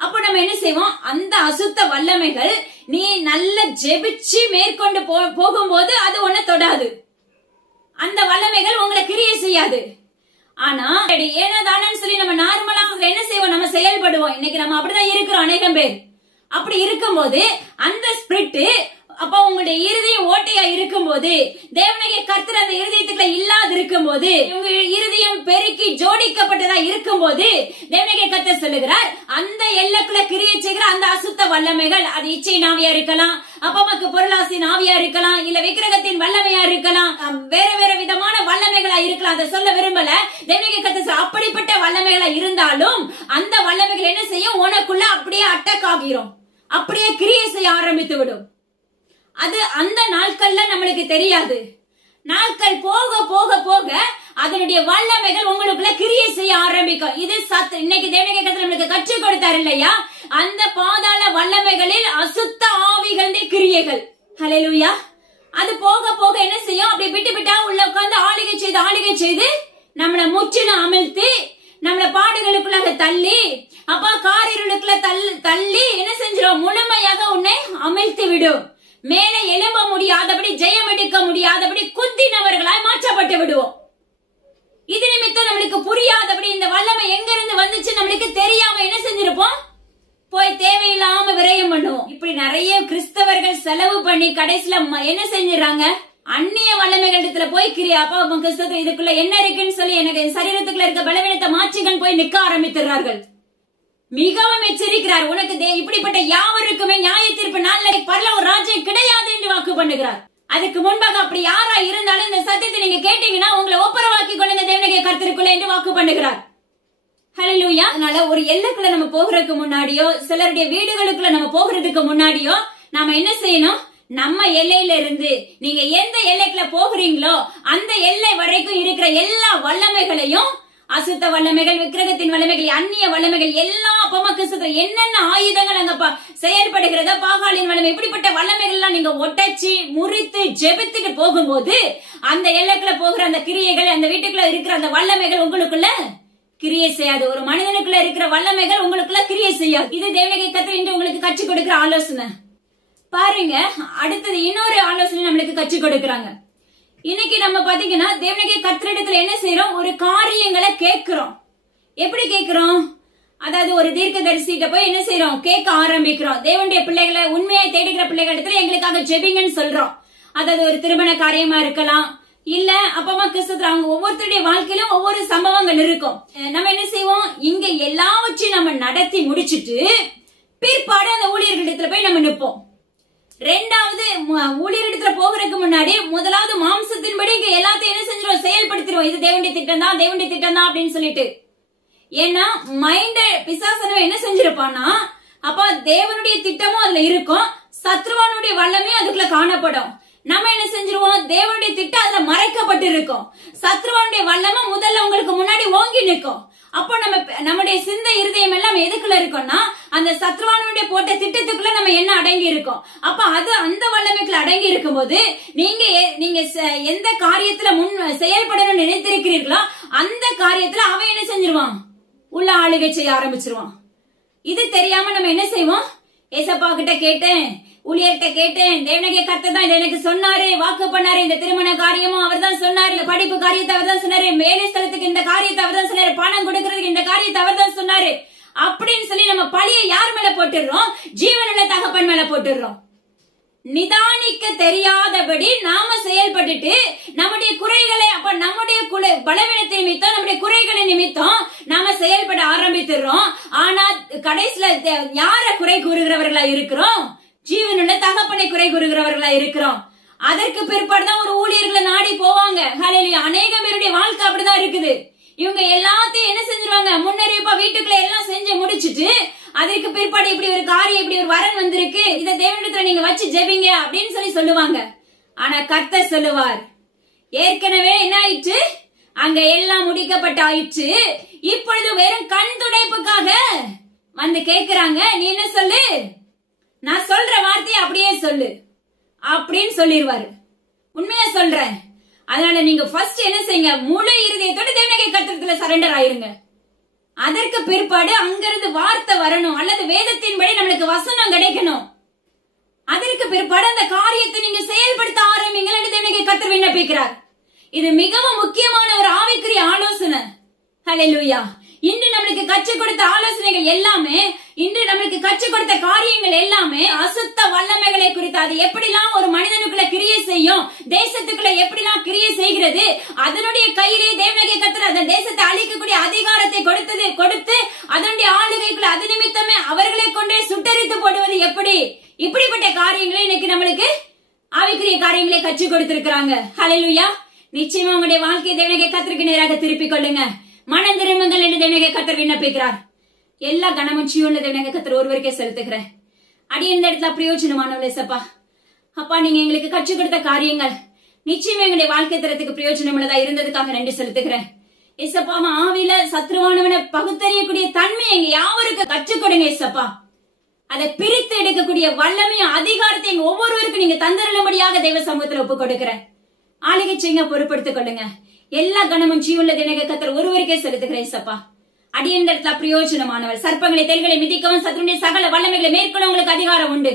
அப்ப நம்ம என்ன செய்வோம், அந்த அசுத்த வல்லமைகள் நீ நல்ல ஜெபிச்சு மேற்கொண்டு போகும்போது அது ஒண்ணு தொடாது, அந்த வல்லமைகள் உங்களை கிரியை செய்யாது. ஆனா ஏனதானு சொல்லி நம்ம நார்மலா என்ன செய்வோம், நம்ம செயல்படுவோம். இன்னைக்கு நம்ம அப்படிதான் இருக்கிறோம் அநேகம் பேர். அப்படி இருக்கும்போது அந்த ஸ்பிரிட் அப்ப உங்களுடைய இருதயம் ஓட்டையா இருக்கும் போது, தேவனாகிய கர்த்தர் அந்த இருதயத்துக்குள்ள இல்லாது இருக்கும் போது, உங்க இருதயம் பெருக்கி ஜோடிக்கப்பட்டதா இருக்கும் போது தேவனாகிய கர்த்தர் சொல்லுகிறார், அந்த எல்லைக்குள்ள கிரியை செய்கிற அந்த அசுத்த வல்லமைகள், அது இச்சை நாவியா இருக்கலாம், அப்பமக்கு பொருளாசின் ஆவியா இருக்கலாம், இல்ல விக்கிரகத்தின் வல்லமையா இருக்கலாம், வேற விதமான வல்லமைகளா இருக்கலாம். அதை சொல்ல விரும்பல. தேவனாகிய கர்த்தர் அப்படிப்பட்ட வல்லமைகளா இருந்தாலும் அந்த வல்லமைகள் என்ன செய்யும், உனக்குள்ள அப்படியே அட்டாக் ஆகிரும், அப்படியே கிரியை செய்ய ஆரம்பித்து விடும். அது அந்த நாட்கள்ல நம்மளுக்கு தெரியாது. நாட்கள் போக போக போக அதனுடைய வல்லமைகள் உங்களுக்குள்ள கிரியை செய்ய ஆரம்பிக்கும். இது இன்னைக்கு தேவனாகிய கர்த்தர் நம்மளுக்கு கற்றுக் கொடுத்தார் இல்லையா, அந்த பாதாள வல்லமைகளில் அசுத்த ஆவிகள் கிரியைகள். ஹல்லேலூயா. அது போக போக என்ன செய்யும், அப்படி விட்டு உள்ள உட்கார்ந்து ஆளுகை செய்து நம்மளை முற்றிலும் அமிழ்த்தி நம்மள பாடுகளுக்குள்ளாக தள்ளி, அப்பா காரிருளுக்குள்ள தள்ளி என்ன செஞ்சிடும், முழுமையாக உன்னை அமிழ்த்தி விடும். மேலே எழும்ப முடியாதபடி, ஜெயம் எடுக்க முடியாதபடி குந்தினவர்களாய் மாற்றப்பட்டு விடுவோம். இது நிமித்தம் நம்மளுக்கு புரியாதபடி இந்த வல்லமை எங்க இருந்து வந்துச்சு நம்மளுக்கு தெரியாம என்ன செஞ்சிருப்போம், போய் தேவையில்லாம விரயம் பண்ணுவோம். இப்படி நிறைய கிறிஸ்தவர்கள் செலவு பண்ணி கடைசியில என்ன செஞ்சிடறாங்க, அந்நிய வல்லமைகளிடத்துல போய் கிரியாப்பா கிறிஸ்தவ இதுக்குள்ள என்ன இருக்குன்னு சொல்லி எனக்கு சரீரத்துக்குள்ள இருக்க பலவீனத்தை மாற்றிகள் போய் நிக்க ஆரம்பித்துறார்கள். மிகவும் எச்சரிக்கிறார். உனக்கு இப்படிப்பட்ட யாவருக்குமே நியாய தீர்ப்பு நாள்ல பரலோக ராஜ்யம் கிடையாது என்று வாக்கு பண்ணுகிறார். அதுக்கு முன்பாக அப்படி யாரா இருந்தாலும் இந்த சத்தியத்தை நீங்க கேட்டீங்கன்னா உங்களை ஒப்புரவாக்கி கொள்ளுங்க தேவனுடைய கர்த்தருக்குள்ள என்று வாக்கு பண்ணுகிறார். ஹல்லேலூயா. அதனால ஒரு எல்லைக்குள்ள நம்ம போகிறதுக்கு முன்னாடியோ சிலருடைய வீடுகளுக்குள்ள நம்ம போகிறதுக்கு முன்னாடியோ நாம என்ன செய்யணும்? நம்ம எல்லையில இருந்து நீங்க எந்த எல்லைக்குள்ள போகிறீங்களோ அந்த எல்லை வரைக்கும் இருக்கிற எல்லா வல்லமைகளையும், அசுத்த வல்லமைகள், விக்கிரகத்தின் வல்லமைகள், அந்நிய வல்லமைகள், எல்லா அப்பமக்கிசுத்த என்னென்ன ஆயுதங்கள் அங்க செயல்படுகிறத, பாகாலின் வல்லமை, இப்படிப்பட்ட வல்லமைகள் எல்லாம் நீங்க ஒட்டச்சி முறித்து ஜெபித்துட்டு போகும்போது அந்த எல்லைக்குள்ள போகிற அந்த கிரியைகள், அந்த வீட்டுக்குள்ள இருக்கிற அந்த வல்லமைகள் உங்களுக்குள்ள கிரியை செய்யாது. ஒரு மனிதனுக்குள்ள இருக்கிற வல்லமைகள் உங்களுக்குள்ள கிரியை செய்யாது. இது தேவனுடைய கர்த்தர் இன்று உங்களுக்கு கற்றுக் கொடுக்கிற ஆலோசனை. பாருங்க, அடுத்தது இன்னொரு ஆலோசனை நம்மளுக்கு கற்றுக் கொடுக்கறாங்க. இன்னைக்கு நம்ம பாத்தீங்கன்னா தேவனுடைய கர்த்தரிடத்துல என்ன செய்யறோம்? ஒரு காரியங்களை கேட்கிறோம். எப்படி கேட்கிறோம்? அதாவது ஒரு தீர்க்கதரிசிட்ட போய் என்ன செய்யறோம்? கேட்க ஆரம்பிக்கிறோம். தேவனுடைய பிள்ளைகளை, உண்மையை தேடுகிற பிள்ளைகளிடத்துல எங்களுக்காக ஜெபிங்கன்னு சொல்றோம். அதாவது ஒரு திருமண காரியமா இருக்கலாம், இல்ல அப்பமா கிறிஸ்துவ அவங்க ஒவ்வொருத்தருடைய வாழ்க்கையிலும் ஒவ்வொரு சம்பவங்கள் இருக்கும். நம்ம என்ன செய்வோம்? இங்க எல்லாவற்றையும் நம்ம நடத்தி முடிச்சிட்டு பிற்பாடு அந்த ஊழியர்களிடத்துல போய் நம்ம நிற்போம். ரெண்டாவது ஊழியரிடத்துல போகிறதுக்கு முன்னாடி முதலாவது மாம்சத்தின்படி இங்க எல்லாத்தையும் என்ன செஞ்சிருவோம்? செயல்படுத்திடுவோம். இது தேவனுடைய திட்டம் தான், தேவனுடைய திட்டம் தான் அப்படின்னு சொல்லிட்டு. ஏன்னா மைண்ட பிசாசனம் என்ன செஞ்சிருப்பான்னா, அப்ப தேவனுடைய திட்டமும் அதுல இருக்கும், சத்ருவானுடைய வல்லமே அதுக்குள்ள காணப்படும். நம்ம என்ன செஞ்சிருவோம்? தேவனுடைய திட்டம் அதுல மறைக்கப்பட்டு இருக்கும், சத்ருவானுடைய வல்லமும் முதல்ல உங்களுக்கு முன்னாடி ஓங்கி நிற்கும். அப்போ நம்முடைய சிந்த இருதயம் எல்லாம் எதுக்குள்ள இருக்கும்னா அந்த சத்ருவானுடைய போட்ட திட்டத்துக்குள்ள நம்ம என்ன அடங்கி இருக்கோம். அப்ப அது அந்த வல்லமைக்குள்ள அடங்கி இருக்கும் போது நீங்க எந்த காரியத்துல முன் செயல்படணும்னு நினைத்திருக்கிறீர்களோ அந்த காரியத்துல அவன் என்ன செஞ்சிருவான்? உள்ள ஆளுகை செய்ய ஆரம்பிச்சிருவான். இது தெரியாம நம்ம என்ன செய்வோம்? ஏசப்பா கிட்ட கேட்டேன், ஊழியர்கிட்ட கேட்டேன், தேவனுடைய கர்த்தர் தான் இதை எனக்கு சொன்னாரு, வாக்கு பண்ணாரு, இந்த திருமண காரியமும் அவர் தான் சொன்னாரு, இந்த படிப்பு காரியத்தை அவர் தான் சொன்னாரு, வேலை ஸ்தலத்துக்கு இந்த காரியத்தை அவர் தான் சொன்னாரு, பணம் கொடுக்கறதுக்கு இந்த காரியத்தை அவர் தான் சொன்னாரு அப்படின்னு சொல்லி நம்ம பழிய யார் மேல போட்டுடுறோம்? ஜீவனுள்ள தகப்பன் மேல போட்டுடுறோம். நிதானிக்க தெரியாதபடி நாம செயல்பட்டுட்டு நம்முடைய குறைகளை, அப்ப நம்முடைய பலவீனத்தை நிமித்தம், நம்முடைய குறைகளை நிமித்தம் நாம செயல்பட ஆரம்பித்துறோம். ஆனா கடைசியில யார குறை கூறுகிறவர்களா இருக்கிறோம்? ஜீவனுள்ள தகப்பனை குறை கூறுகிறவர்களா இருக்கிறோம். அதற்கு பிற்பாடுதான் ஒரு ஊழியர்களை நாடி போவாங்க. ஹல்லேலூயா. அநேக பேருடைய வாழ்க்கை அப்படிதான் இருக்குது. இவங்க எல்லாத்தையும் என்ன செஞ்சிருவாங்க? முன்னறிவிப்பா வீட்டுக்குள்ள எல்லாம் செஞ்சு முடிச்சிட்டு அதற்கு பிற்பாடு இப்படி ஒரு காரியம், இப்படி ஒரு வரன் வந்திருக்கு, இத தேவனிடத்துல நீங்க வச்சு ஜெபிங்க அப்படின்னு சொல்லி சொல்லுவாங்க. ஆனா கர்த்தர் சொல்லுவார், ஏற்கனவே என்ன ஆயிற்று? அங்க எல்லாம் முடிக்கப்பட்டு ஆயிற்று. இப்பொழுது வெறும் கண் துடைப்புக்காக வந்து கேக்குறாங்க. நீ என்ன சொல்லு? நான் சொல்ற வார்த்தையை அப்படியே சொல்லு அப்படின்னு சொல்லிடுவாரு. உண்மையா சொல்றேன். அதனால நீங்க ஃபர்ஸ்ட் என்ன செய்யுங்க? முழு இருதயத்தோட தேவனுடைய கர்த்தரிடத்துல சரண்டர் ஆயிருங்க. அதற்கு பிற்பாடு அங்கிருந்து வார்த்தை வரணும், அல்லது வேதத்தின்படி நம்மளுக்கு வசனம் கிடைக்கணும். அதற்கு பிற்பாடு அந்த காரியத்தை நீங்க செயல்படுத்த ஆரம்பிங்க என்று தேவனுடைய கர்த்தர் விண்ணப்பிக்கிறார். இது மிகவும் முக்கியமான ஒரு ஆவிக்குரிய ஆலோசனை. ஹல்லேலூயா. இன்று நம்மளுக்கு கற்றுக் கொடுத்த ஆலோசனைகள் எல்லாமே, இன்று நம்மளுக்கு கற்றுக் கொடுத்த காரியங்கள் எல்லாமே அசுத்த வல்லமைகளை குறித்து, அது எப்படிலாம் ஒரு மனிதனுக்குள்ள கிரியை செய்யும், தேசத்துக்குள்ள எப்படிலாம் கிரியை செய்கிறது, அதனுடைய கையிலே தேவனுடைய கர்த்தர் அந்த தேசத்தை அழிக்கக்கூடிய அதிகாரத்தை கொடுத்து அதனுடைய ஆளுகைக்குள்ள அது நிமித்தமே அவர்களை கொண்டே சுட்டரித்து போடுவது எப்படி, இப்படிப்பட்ட காரியங்களை இன்னைக்கு நம்மளுக்கு ஆவிக்குரிய காரியங்களை கற்றுக் கொடுத்திருக்கிறாங்க. ஹல்லேலூயா. நிச்சயமா உங்களுடைய வாழ்க்கையை தேவனுடைய கர்த்தருக்கு நேராக திருப்பிக் கொள்ளுங்க. மனம் திரும்புங்கள் என்று தேவனுடைய கர்த்தர் விண்ணப்பிக்கிறார். எல்லா கனமும் ஜீவனுள்ள தேவனுடைய கர்த்தர் ஒருவருக்கே செலுத்துகிறேன். அடி இந்த இடத்துல பிரயோஜனமானவளே சப்பா. அப்பா, நீங்க எங்களுக்கு கற்றுக் கொடுத்த காரியங்கள் நிச்சயமா எங்களுடைய வாழ்க்கை தரத்துக்கு பிரயோஜனம் உள்ளதா இருந்ததுக்காக நன்றி செலுத்துகிறேன். ஏசப்பா, ஆவியில சத்ருவானவனை பகுத்தறியக்கூடிய தன்மை எங்க யாவருக்கு கற்றுக் கொடுங்க ஏசப்பா. அதை பிரித்து எடுக்கக்கூடிய வல்லமையும் அதிகாரத்தை எங்க ஒவ்வொருவருக்கும் நீங்க தந்தருளும்படியாக தெய்வ சமூகத்துல ஒப்புக் கொடுக்கிறேன். ஆளுகை செய்ய பொறுப்படுத்திக் கொள்ளுங்க. எல்லா கணமும் ஜீவனுள்ள தேவனுடைய கர்த்தர் ஒருவருக்கே செலுத்துகிறேன் ஏசப்பா. அடியேன் இடத்துல பிரயோஜனமானவர். சர்ப்பங்களை தேள்களை மிதிக்கவும் சத்துருடைய சகல வல்லமைகளை மேற்கொள்ள உங்களுக்கு அதிகாரம் உண்டு.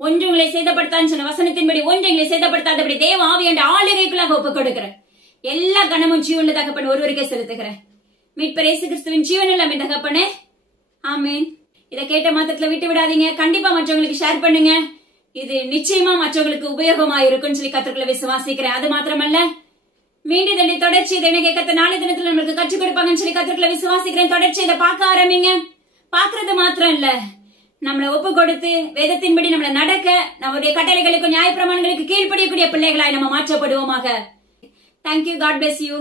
ஒன்று உங்களை சேதப்படுத்தான்னு சொன்ன வசனத்தின்படி ஒன்று எங்களை சேதப்படுத்தாதபடி தேவ ஆவி என்ற ஆளுகைக்குள்ளாக ஒப்புக் கொடுக்கிறேன். எல்லா கணமும் ஜீவனுள்ள தகப்பன் ஒருவருக்கே செலுத்துகிறேன். மீட்பர் இயேசு கிறிஸ்துவின் ஜீவனுள்ள தகப்பனே, ஆமென். இதை கேட்ட மாத்திரத்துல விட்டு விடாதீங்க. கண்டிப்பா மற்றவங்களுக்கு ஷேர் பண்ணுங்க. இது நிச்சயமா மற்றவங்களுக்கு உபயோகமா இருக்கும்னு சொல்லி கர்த்தருக்குள்ள விசுவாசிக்கிறேன். அது மாத்திரமல்ல, மீண்டும் இதனை தொடர்ச்சி இதை கத்த நாளை தினத்துல நம்மளுக்கு கற்றுக் கொடுப்பாங்கன்னு சொல்லி கர்த்தருக்குள்ள விசுவாசிக்கிறேன். தொடர்ச்சி இதை பார்க்க ஆரம்பிங்க. பாக்குறது மாத்திரம் இல்ல, நம்மளை ஒப்பு கொடுத்து வேதத்தின்படி நம்மள நடக்க, நம்முடைய கட்டளைகளுக்கும் நியாய பிரமாணங்களுக்கு கீழ்ப்படியக்கூடிய பிள்ளைகளாய் நம்ம மாற்றப்படுவோமாக. தேங்க்யூ. God bless you.